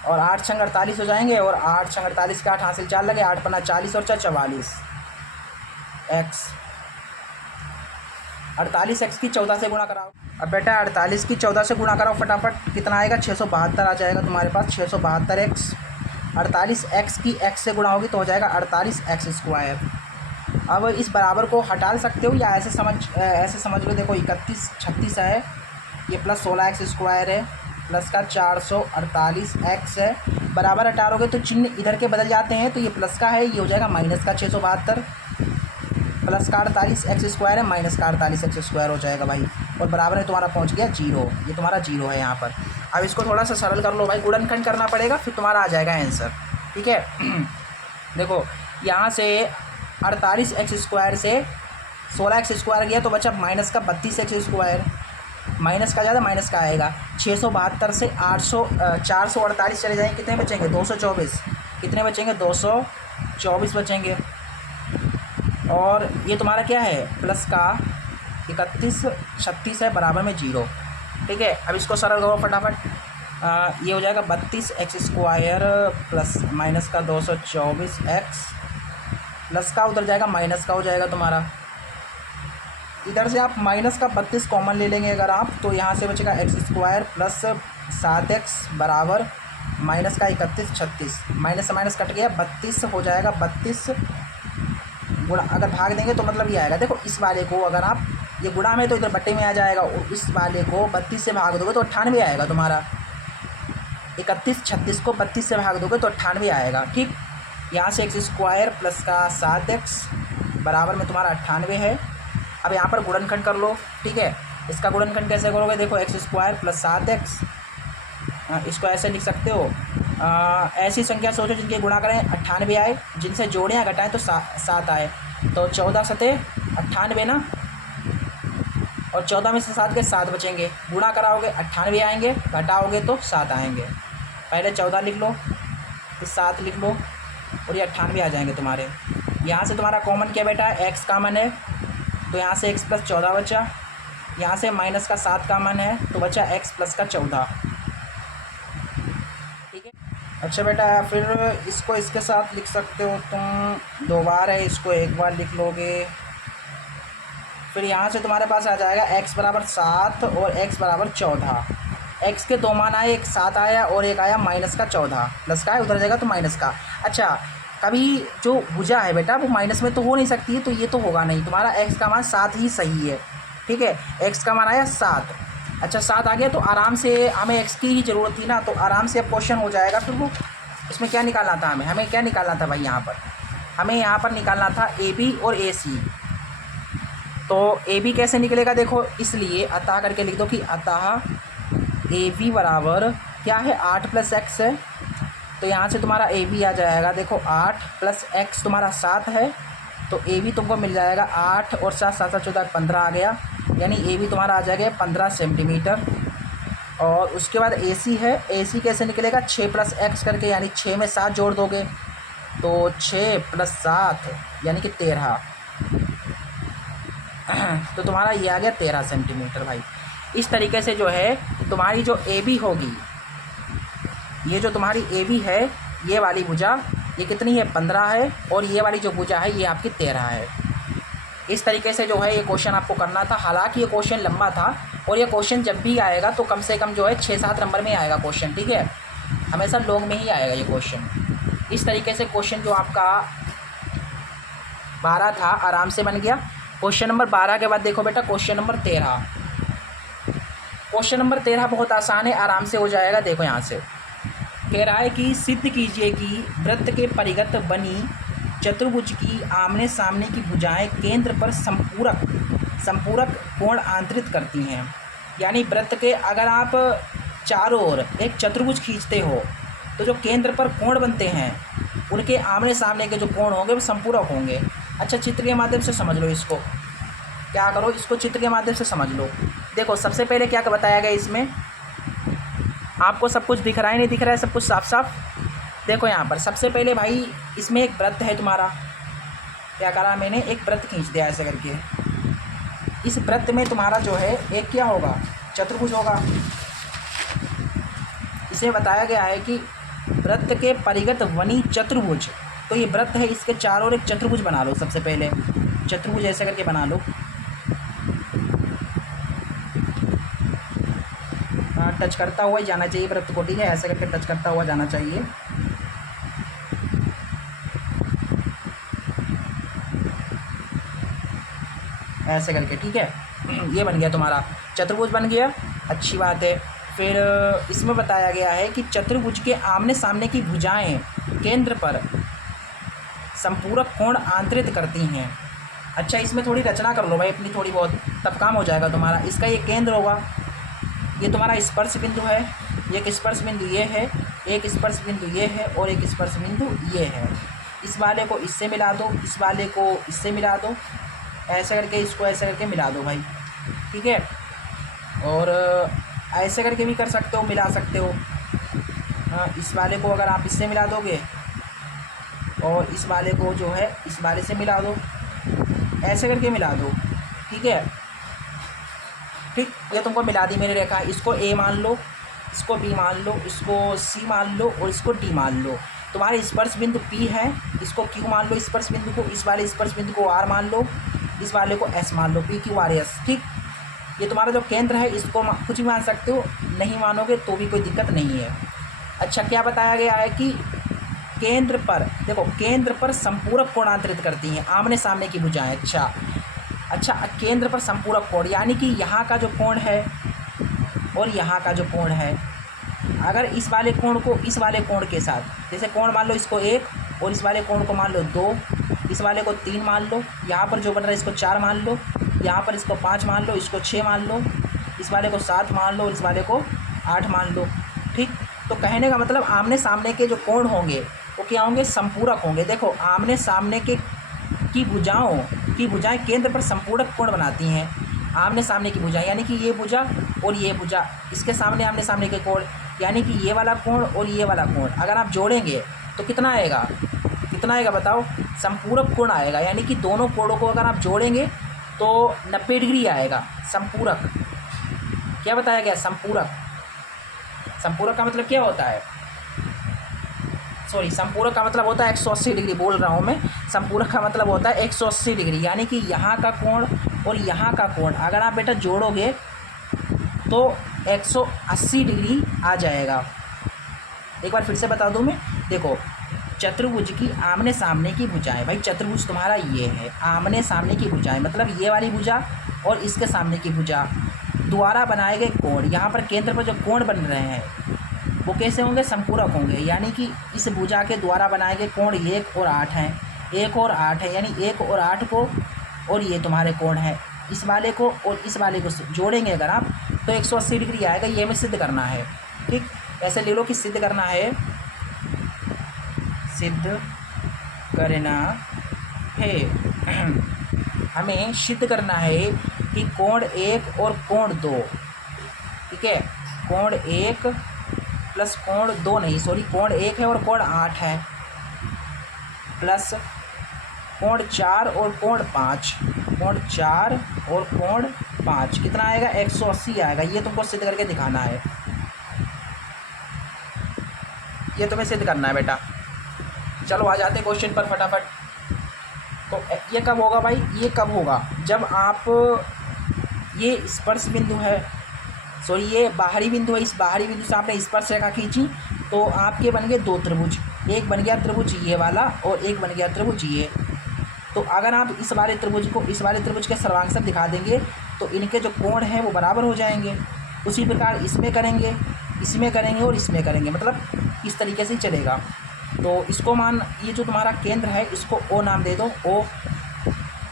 और 8 छंग 48 हो जाएंगे और 8 छंग 48 का 8 हासिल 4 लगे, 8 पन्ना 40 और 4 44 एक्स 48 एक्स की 14 से गुणा कराओ। अब बेटा 48 की 14 से गुणा कराओ फटाफट, कितना आएगा 672 आ जाएगा तुम्हारे पास, 672 एक्स। 48 एक्स की एक्स से गुणा होगी तो हो जाएगा 48 एक्स स्क्वायर। अब इस बराबर को हटा सकते हो या ऐसे समझ लो, देखो 31 36 है, ये प्लस 16 एक्स स्क्वायर है, प्लस का 448 एक्स है, बराबर हटाओगे तो चिन्ह इधर के बदल जाते हैं, तो ये प्लस का है, ये हो जाएगा माइनस का 672, प्लस का 48 एक्स स्क्वायर है, माइनस का 48 एक्स स्क्वायर हो जाएगा भाई, और बराबर में तुम्हारा पहुंच गया 0, ये तुम्हारा 0 है यहाँ पर। अब इसको थोड़ा सा सरल कर लो भाई, गुणनखंड करना पड़ेगा, फिर तुम्हारा आ जाएगा आंसर, ठीक है। देखो यहाँ से 48 एक्स स्क्वायर से 16 एक्स स्क्वायर गया तो बचा माइनस का 32 एक्स स्क्वायर, माइनस का ज़्यादा माइनस का आएगा। 672 से 448 चले जाएंगे, कितने बचेंगे 224, कितने बचेंगे 224 बचेंगे, और ये तुम्हारा क्या है प्लस का 31 36 है, बराबर में 0, ठीक है। अब इसको सरल करो फटाफट, ये हो जाएगा 32 एक्स स्क्वायर प्लस माइनस का 224 एक्स, प्लस का उधर जाएगा माइनस का हो जाएगा तुम्हारा, इधर से आप माइनस का 32 कॉमन ले लेंगे अगर आप, तो यहाँ से बचेगा एक्स स्क्वायर प्लस 7 एक्स बराबर माइनस का 31 36, माइनस से माइनस कट गया 32 हो जाएगा, 32 गुणा अगर भाग देंगे तो मतलब ये आएगा, देखो इस वाले को अगर आप ये गुणा में तो इधर बट्टे में आ जाएगा, और इस वाले को 32 से भाग दोगे तो 98 आएगा तुम्हारा, 31 36 को 32 से भाग दोगे तो 98 आएगा, ठीक। यहाँ से एक्स स्क्वायर प्लस का 7 एक्स बराबर में तुम्हारा 98 है। अब यहाँ पर गुणनखंड कर लो, ठीक है। इसका गुणनखंड कैसे करोगे, देखो एक्स स्क्वायर प्लस 7 एक्स, इसको ऐसे लिख सकते हो, ऐसी संख्या सोचो जिनके गुणा करें 98 आए, जिनसे जोड़ें या घटाएं तो 7 आए, तो 14 सते 98 ना, और 14 में से 7 के 7 बचेंगे, गुणा कराओगे 98 आएंगे, घटाओगे तो 7 आएंगे। पहले 14 लिख लो, फिर 7 लिख लो, और ये 98 आ जाएंगे तुम्हारे। यहाँ से तुम्हारा कॉमन क्या बेटा है, एक्स कॉमन है, तो यहाँ से एक्स प्लस 14 बचा, यहाँ से माइनस का 7 कॉमन है तो बचा एक्स प्लस का 14, ठीक है। अच्छा बेटा फिर इसको इसके साथ लिख सकते हो तुम, 2 बार है, इसको 1 बार लिख लोगे, फिर यहाँ से तुम्हारे पास आ जाएगा x बराबर 7 और x बराबर 14, x के 2 मान आए, एक 7 आया और एक आया माइनस का 14, प्लस का है उधर जाएगा तो माइनस का। अच्छा कभी जो भुजा है बेटा वो माइनस में तो हो नहीं सकती है, तो ये तो होगा नहीं, तुम्हारा x का मान 7 ही सही है, ठीक है। x का मान आया 7, अच्छा 7 आ गया तो आराम से, हमें x की ही ज़रूरत थी ना, तो आराम से अब क्वेश्चन हो जाएगा। फिर वो इसमें क्या निकालना था, हमें क्या निकालना था भाई, यहाँ पर हमें यहाँ पर निकालना था AB और AC। तो AB कैसे निकलेगा, देखो इसलिए अतः करके लिख दो कि अतः AB बराबर क्या है 8 प्लस x है, तो यहाँ से तुम्हारा AB आ जाएगा, देखो 8 प्लस x तुम्हारा 7 है, तो AB तुमको मिल जाएगा 8 और 7 7 14 15 आ गया, यानी AB तुम्हारा आ जाएगा 15 सेंटीमीटर। और उसके बाद AC है, AC कैसे निकलेगा 6 प्लस x करके, यानी 6 में 7 जोड़ दोगे तो 6 प्लस 7 यानी कि 13, तो तुम्हारा ये आ गया 13 सेंटीमीटर भाई। इस तरीके से जो है तुम्हारी जो AB होगी, ये जो तुम्हारी AB है, ये वाली भुजा ये कितनी है 15 है, और ये वाली जो भुजा है ये आपकी 13 है। इस तरीके से जो है ये क्वेश्चन आपको करना था। हालांकि ये क्वेश्चन लंबा था, और ये क्वेश्चन जब भी आएगा तो कम से कम जो है 6-7 नंबर में आएगा क्वेश्चन, ठीक है, हमेशा लॉन्ग में ही आएगा ये क्वेश्चन। इस तरीके से क्वेश्चन जो आपका 12 था आराम से बन गया। क्वेश्चन नंबर 12 के बाद देखो बेटा क्वेश्चन नंबर 13। क्वेश्चन नंबर 13 बहुत आसान है, आराम से हो जाएगा। देखो यहाँ से कह रहा है कि सिद्ध कीजिए कि वृत्त के परिगत बनी चतुर्भुज की आमने सामने की भुजाएं केंद्र पर संपूरक कोण आंतरित करती हैं। यानी वृत्त के अगर आप चारों ओर एक चतुर्भुज खींचते हो तो जो केंद्र पर कोण बनते हैं उनके आमने सामने के जो कोण होंगे वो संपूरक होंगे। अच्छा चित्र के माध्यम से समझ लो इसको, क्या करो इसको चित्र के माध्यम से समझ लो। देखो सबसे पहले क्या बताया गया इसमें, आपको सब कुछ दिख रहा है, नहीं दिख रहा है सब कुछ साफ साफ? देखो यहाँ पर सबसे पहले भाई इसमें एक वृत्त है तुम्हारा, क्या करा मैंने, एक वृत्त खींच दिया ऐसे करके। इस वृत्त में तुम्हारा जो है एक क्या होगा, चतुर्भुज होगा। इसे बताया गया है कि वृत्त के परिगत वनी चतुर्भुज, तो ये वृत्त है, इसके चारों ओर एक चतुर्भुज बना लो। सबसे पहले चतुर्भुज ऐसे करके बना लो। टच करता हुआ ही जाना चाहिए वृत्त को, ठीक है, ऐसे करके टच करता हुआ जाना चाहिए। ऐसे करके, ठीक है। ये बन गया तुम्हारा चतुर्भुज, बन गया, अच्छी बात है। फिर इसमें बताया गया है कि चतुर्भुज के आमने सामने की भुजाएं केंद्र पर संपूरक कोण आंतरित करती हैं। अच्छा, इसमें थोड़ी रचना कर लो भाई अपनी थोड़ी बहुत, तब काम हो जाएगा तुम्हारा। इसका ये केंद्र होगा, ये तुम्हारा स्पर्श बिंदु है, एक स्पर्श बिंदु ये है, एक स्पर्श बिंदु ये है और एक स्पर्श बिंदु ये है। इस वाले को इससे मिला दो, इस वाले को इससे मिला दो, ऐसे करके इसको ऐसे करके मिला दो भाई, ठीक है। और ऐसे करके भी कर सकते हो, मिला सकते हो। इस वाले को अगर आप इससे मिला दोगे और इस वाले को जो है इस वाले से मिला दो, ऐसे करके मिला दो, ठीक है। ठीक, ये तुमको मिला दी मेरी रेखा। इसको ए मान लो, इसको बी मान लो, इसको सी मान लो और इसको डी मान लो। तुम्हारे स्पर्श बिंदु पी है, इसको क्यू मान लो स्पर्श बिंदु को, इस वाले स्पर्श बिंदु को आर मान लो, इस वाले को एस मान लो, पी क्यू आर एस, ठीक। ये तुम्हारा जो केंद्र है, इसको कुछ भी मान सकते हो, नहीं मानोगे तो भी कोई दिक्कत नहीं है। अच्छा, क्या बताया गया है कि केंद्र पर, देखो केंद्र पर संपूरक कोण आंतरित करती हैं, आमने सामने की भुजाएं। अच्छा, केंद्र पर संपूरक कोण, यानी कि यहाँ का जो कोण है और यहाँ का जो कोण है, अगर इस वाले कोण को इस वाले कोण के साथ, जैसे कोण मान लो इसको 1 और इस वाले कोण को मान लो 2, इस वाले को 3 मान लो, यहाँ पर जो बन रहा है इसको 4 मान लो, यहाँ पर इसको 5 मान लो, इसको 6 मान लो, इस वाले को 7 मान लो, इस वाले को 8 मान लो, ठीक। तो कहने का मतलब आमने सामने के जो कोण होंगे वो क्या होंगे, संपूरक होंगे। देखो आमने सामने के की भुजाएं केंद्र पर संपूरक कोण बनाती हैं। आमने सामने की भुजाएं यानी कि ये भुजा और ये भुजा, इसके सामने आमने सामने के कोण, यानी कि ये वाला कोण और ये वाला कोण अगर आप जोड़ेंगे तो कितना आएगा, कितना आएगा बताओ, संपूरक कोण आएगा। यानी कि दोनों कोणों को अगर आप जोड़ेंगे तो 90 डिग्री आएगा। संपूरक क्या बताया गया, संपूरक। संपूरक का मतलब क्या होता है, सॉरी, संपूरक का मतलब होता है 180 डिग्री, बोल रहा हूँ मैं। संपूरक का मतलब होता है 180 डिग्री, यानी कि यहाँ का कोण और यहाँ का कोण अगर आप बेटा जोड़ोगे तो 180 डिग्री आ जाएगा। एक बार फिर से बता दूँ मैं, देखो चतुर्भुज की आमने सामने की भुजाएं, भाई चतुर्भुज तुम्हारा ये है, आमने सामने की भुजाएं मतलब ये वाली भुजा और इसके सामने की भुजा द्वारा बनाए गए कोण, यहाँ पर केंद्र पर जो कोण बन रहे हैं वो कैसे होंगे, संपूरक होंगे। यानी कि इस भुजा के द्वारा बनाए गए कोण 1 और 8 हैं, 1 और 8 है, यानी 1 और 8 को और ये तुम्हारे कोण है, इस वाले को और इस वाले को जोड़ेंगे अगर आप तो 180 डिग्री आएगा। ये हमें सिद्ध करना है, ठीक। ऐसे ले लो कि सिद्ध करना है, सिद्ध करना है, हमें सिद्ध करना है कि कोण 1 और कोण 2, ठीक है, कोण 1 प्लस कोण 2 नहीं, सॉरी, कोण 1 है और कोण 8 है, प्लस कोण 4 और कोण 5, कोण 4 और कोण 5 कितना आएगा, 180 आएगा। ये तुमको सिद्ध करके दिखाना है, ये तुम्हें सिद्ध करना है बेटा। चलो आ जाते हैं क्वेश्चन पर फटाफट। तो ये कब होगा भाई, ये कब होगा, जब आप ये स्पर्श बिंदु है, सॉरी ये बाहरी बिंदु है, इस बाहरी बिंदु से आपने स्पर्श रेखा खींची तो आपके बन गए 2 त्रिभुज, एक बन गया त्रिभुज ये वाला और एक बन गया त्रिभुज ये। तो अगर आप इस वाले त्रिभुज को इस वाले त्रिभुज के सर्वांग दिखा देंगे तो इनके जो कोण हैं वो बराबर हो जाएंगे। उसी प्रकार इसमें करेंगे, इसमें करेंगे और इसमें करेंगे, मतलब इस तरीके से चलेगा। तो इसको मान, ये जो तुम्हारा केंद्र है इसको ओ नाम दे दो, ओ।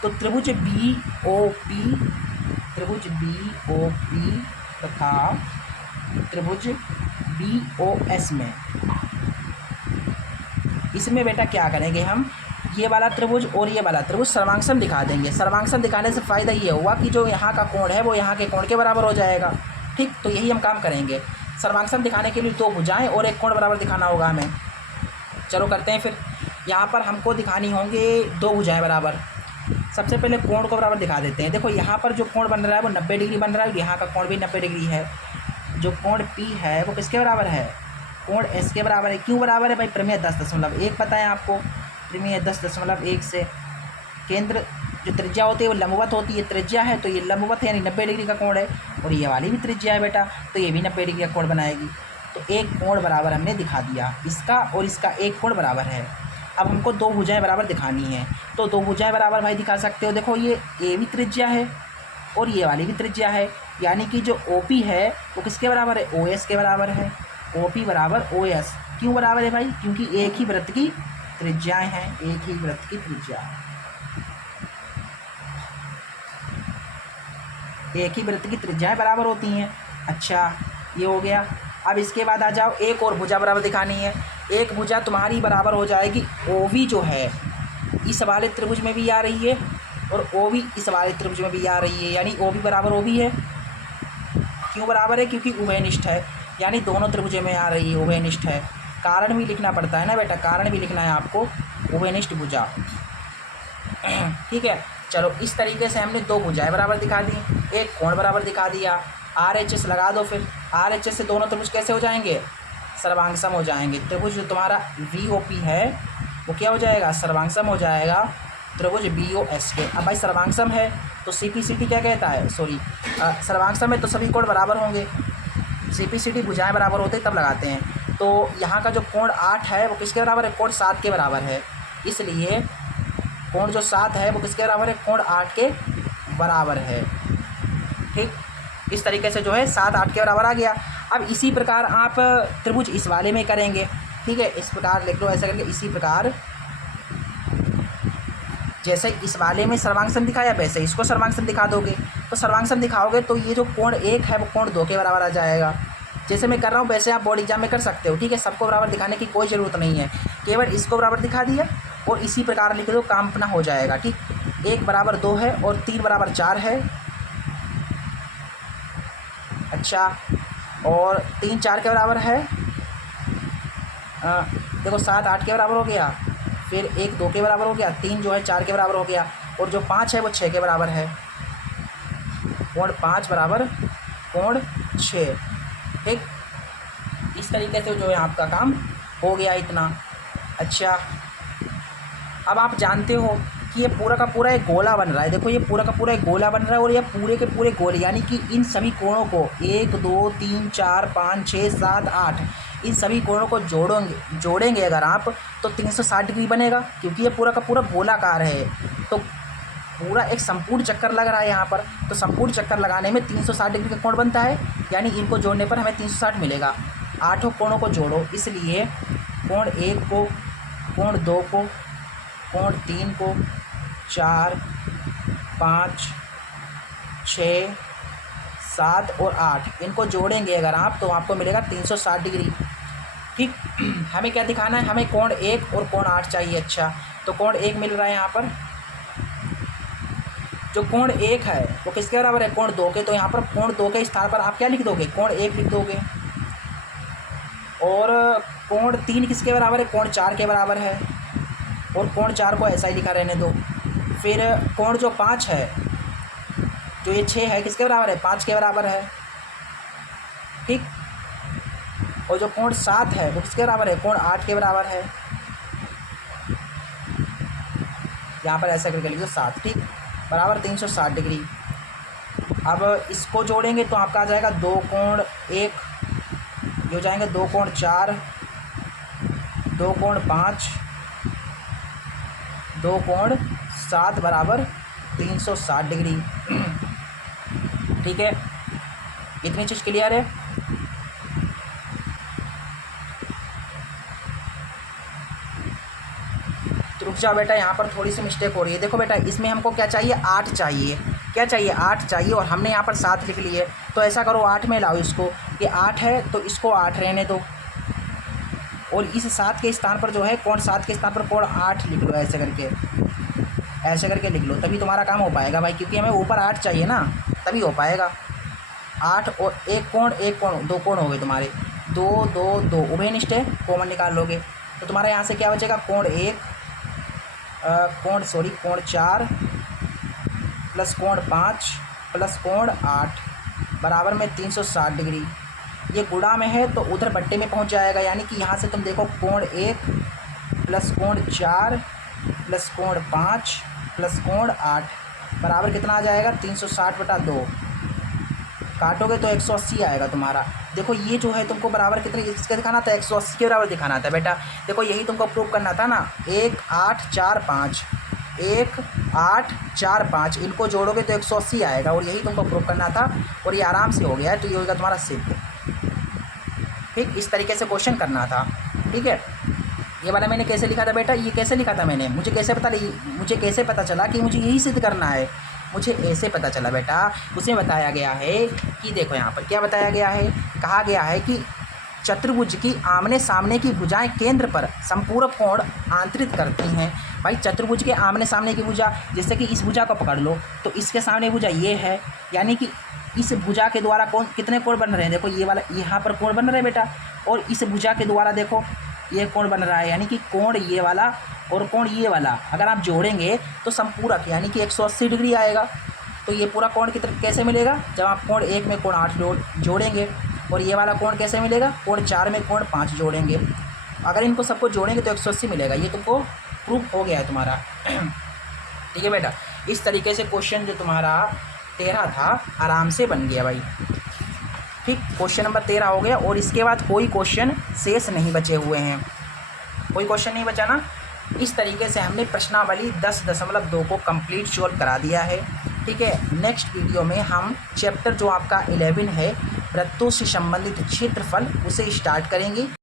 तो त्रिभुज बी ओ पी, त्रिभुज बी ओ पी तथा त्रिभुज बी ओ एस में, इसमें बेटा क्या करेंगे हम, ये वाला त्रिभुज और ये वाला त्रिभुज सर्वांगसम दिखा देंगे। सर्वांगसम दिखाने से फ़ायदा ये हुआ कि जो यहाँ का कोण है वो यहाँ के कोण के बराबर हो जाएगा, ठीक। तो यही हम काम करेंगे। सर्वांग दिखाने के लिए दो भुजाएं और एक कोण बराबर दिखाना होगा हमें। चलो करते हैं फिर। यहाँ पर हमको दिखानी होंगे दो भुजाएं बराबर। सबसे पहले कोण को बराबर दिखा देते हैं। देखो यहाँ पर जो कोण बन रहा है वो 90 डिग्री बन रहा है, यहाँ का कोण भी 90 डिग्री है। जो कोण P है वो किसके बराबर है? कोण S के बराबर है। क्यों बराबर है भाई? प्रमेय 10.1 पता है आपको, प्रमेय 10.1 से। केंद्र जो त्रिज्या होती है वो लंबवत होती है, त्रिज्या है तो ये लंबवत है यानी 90 डिग्री का कोण है, और ये वाली भी त्रिज्या है बेटा तो ये भी 90 डिग्री का कोण बनाएगी। तो एक कोण बराबर हमने दिखा दिया, इसका और इसका एक कोण बराबर है। अब हमको दो भुजाएं बराबर दिखानी है, तो दो भुजाएं बराबर भाई दिखा सकते हो। देखो ये ए भी त्रिज्या है और ये वाली भी त्रिज्या है, यानी कि जो OP है वो किसके बराबर है? OS के बराबर है। OP बराबर OS। क्यों बराबर है भाई? क्योंकि एक ही वृत्त की त्रिज्याएं हैं, एक ही वृत्त की त्रिज्या, एक ही वृत्त की त्रिज्याएं बराबर होती हैं। अच्छा ये हो गया। अब इसके बाद आ जाओ, एक और भुजा बराबर दिखानी है। एक भुजा तुम्हारी बराबर हो जाएगी OV जो है इस वाले त्रिभुज में भी आ रही है और OB इस वाले त्रिभुज में भी आ रही है, यानी OB बराबर OB है। क्यों बराबर है? क्योंकि उभयनिष्ठ है, यानी दोनों त्रिभुज में आ रही है, उभयनिष्ठ है। कारण भी लिखना पड़ता है ना बेटा, कारण भी लिखना है आपको, उभयनिष्ठ भुजा। ठीक है, चलो इस तरीके से हमने दो भुजाएं बराबर दिखा दी, एक कोण बराबर दिखा दिया। RHS लगा दो फिर। RHS से दोनों त्रिभुज कैसे हो जाएंगे? सर्वांग सम हो जाएंगे। त्रिभुज जो तुम्हारा VOP है वो क्या हो जाएगा? सर्वांग सम हो जाएगा त्रिभुज BOS के। अब भाई सर्वांग सम है तो CPCT क्या कहता है? सॉरी, सर्वांग सम है तो सभी कोण बराबर होंगे। CPCT भुजाएं बराबर होते तब लगाते हैं। तो यहाँ का जो कोण 8 है वो किसके बराबर है? कोण 7 के बराबर है। इसलिए कोण जो 7 है वो किसके बराबर है? कोण 8 के बराबर है। ठीक, इस तरीके से जो है 7 8 के बराबर आ गया। अब इसी प्रकार आप त्रिभुज इस वाले में करेंगे। ठीक है, इस प्रकार लिख लो ऐसा करके। इसी प्रकार जैसे इस वाले में सर्वांग सम दिखाया वैसे इसको सर्वांग सम दिखा दोगे। तो सर्वांग सम दिखाओगे तो ये जो कोण 1 है वो कोण 2 के बराबर आ जाएगा। जैसे मैं कर रहा हूँ वैसे आप बोर्ड एग्जाम में कर सकते हो। ठीक है, सबको बराबर दिखाने की कोई ज़रूरत नहीं है, केवल इसको बराबर दिखा दिया और इसी प्रकार लिख दो, काम अपना हो जाएगा। ठीक, 1 बराबर 2 है और 3 बराबर 4 है। अच्छा, और 3 4 के बराबर है। देखो 7 8 के बराबर हो गया, फिर 1 2 के बराबर हो गया, 3 जो है 4 के बराबर हो गया, और जो 5 है वो 6 के बराबर है। कोण 5 बराबर कोण 6। ठीक, इस तरीके से जो है आपका काम हो गया इतना। अच्छा, अब आप जानते हो कि ये पूरा का पूरा एक गोला बन रहा है। देखो ये पूरा का पूरा एक गोला बन रहा है और ये पूरे के पूरे गोले, यानी कि इन सभी कोणों को 1 2 3 4 5 6 7 8 इन सभी कोणों को जोड़ेंगे अगर आप तो 360 डिग्री बनेगा, क्योंकि ये पूरा का पूरा गोलाकार है। तो पूरा एक संपूर्ण चक्कर लग रहा है यहाँ पर। तो संपूर्ण चक्कर लगाने में 360 डिग्री का कोण बनता है, यानी इनको जोड़ने पर हमें 360 मिलेगा। 8 कोणों को जोड़ो, इसलिए कोण 1 को, कोण 2 को, कोण 3 को, 4 5 6 7 और 8 इनको जोड़ेंगे अगर आप तो आपको मिलेगा 360 डिग्री। ठीक, हमें क्या दिखाना है? हमें कोण 1 और कोण 8 चाहिए। अच्छा, तो कोण 1 मिल रहा है यहाँ पर। जो कोण 1 है वो किसके बराबर है? कोण 2 के। तो यहाँ पर कोण 2 के स्थान पर आप क्या लिख दोगे? कोण 1 लिख दोगे। और कोण 3 किसके बराबर है? कोण 4 के बराबर है, और कोण 4 को ऐसा ही लिखा रहने दो। फिर कोण जो 5 है, जो ये 6 है किसके बराबर है? 5 के बराबर है। ठीक, और जो कोण 7 है वो किसके बराबर है? कोण 8 के बराबर है। यहाँ पर ऐसा करके लिख दो 7। ठीक, बराबर 360 डिग्री। अब इसको जोड़ेंगे तो आपका आ जाएगा 2 कोण 1, ये हो जाएंगे 2 कोण 4, 2 कोण 5, 2 कोण 7 बराबर 360 डिग्री। ठीक है, इतनी चीज़ क्लियर है। तो रुक जाओ बेटा, यहाँ पर थोड़ी सी मिस्टेक हो रही है। देखो बेटा, इसमें हमको क्या चाहिए? 8 चाहिए। क्या चाहिए? 8 चाहिए, और हमने यहाँ पर 7 लिख लिए। तो ऐसा करो 8 में लाओ इसको। ये 8 है तो इसको 8 रहने दो, और इस 7 के स्थान पर जो है कोण 7 के स्थान पर कोण 8 लिख लो। ऐसे करके लिख लो, तभी तुम्हारा काम हो पाएगा भाई, क्योंकि हमें ऊपर 8 चाहिए ना, तभी हो पाएगा। 8 और एक कोण 2 कोण हो गए तुम्हारे, 2 2 2 उभयनिष्ठ है, कॉमन निकाल लोगे तो तुम्हारे यहाँ से क्या बचेगा, कोण 4 प्लस कोण 5 प्लस कोण 8 बराबर में 360 डिग्री। ये गुणा में है तो उधर बट्टे में पहुंच जाएगा, यानी कि यहाँ से तुम देखो कोण 1 प्लस कोण 4 प्लस कोण 5 प्लस कोण 8 बराबर कितना आ जाएगा, 360/2। काटोगे तो 180 आएगा तुम्हारा। देखो ये जो है तुमको बराबर कितने इसका दिखाना था, 180 के बराबर दिखाना था बेटा। देखो यही तुमको प्रूव करना था ना, 1 8 4 5 1 8 4 5 इनको जोड़ोगे तो 180 आएगा, और यही तुमको प्रूव करना था, और ये आराम से हो गया। तो ये होगा तुम्हारा सिद्ध। ठीक, इस तरीके से क्वेश्चन करना था। ठीक है, ये वाला मैंने कैसे लिखा था बेटा, ये कैसे लिखा था मैंने, मुझे कैसे पता चला कि मुझे यही सिद्ध करना है, मुझे ऐसे पता चला बेटा। उसमें बताया गया है कि देखो यहाँ पर क्या बताया गया है, कहा गया है कि चतुर्भुज की आमने सामने की भुजाएं केंद्र पर संपूरक कोण आंतरित करती हैं। भाई चतुर्भुज के आमने सामने की भुजा, जैसे कि इस भुजा को पकड़ लो तो इसके सामने भुजा ये है, यानी कि इस भुजा के द्वारा कौन कितने कोण बन रहे हैं, देखो ये वाला यहाँ पर कोण बन रहा है बेटा, और इस भुजा के द्वारा देखो ये कोण बन रहा है, यानी कि कोण ये वाला और कोण ये वाला अगर आप जोड़ेंगे तो संपूरक यानी कि 180 डिग्री आएगा। तो ये पूरा कोण कैसे मिलेगा, जब आप कोण 1 में कोण 8 जोड़ेंगे, और ये वाला कोण कैसे मिलेगा, कोण 4 में कोण 5 जोड़ेंगे। अगर इनको सबको जोड़ेंगे तो 180 मिलेगा। ये तुमको प्रूफ हो गया है तुम्हारा। ठीक है बेटा, इस तरीके से क्वेश्चन जो तुम्हारा 13 था आराम से बन गया भाई। ठीक, क्वेश्चन नंबर 13 हो गया, और इसके बाद कोई क्वेश्चन शेष नहीं बचे हुए हैं, कोई क्वेश्चन नहीं बचा ना। इस तरीके से हमने प्रश्नावली 10.2 को कंप्लीट सॉल्व करा दिया है। ठीक है, नेक्स्ट वीडियो में हम चैप्टर जो आपका 11 है वृत्तों से संबंधित क्षेत्रफल उसे स्टार्ट करेंगे।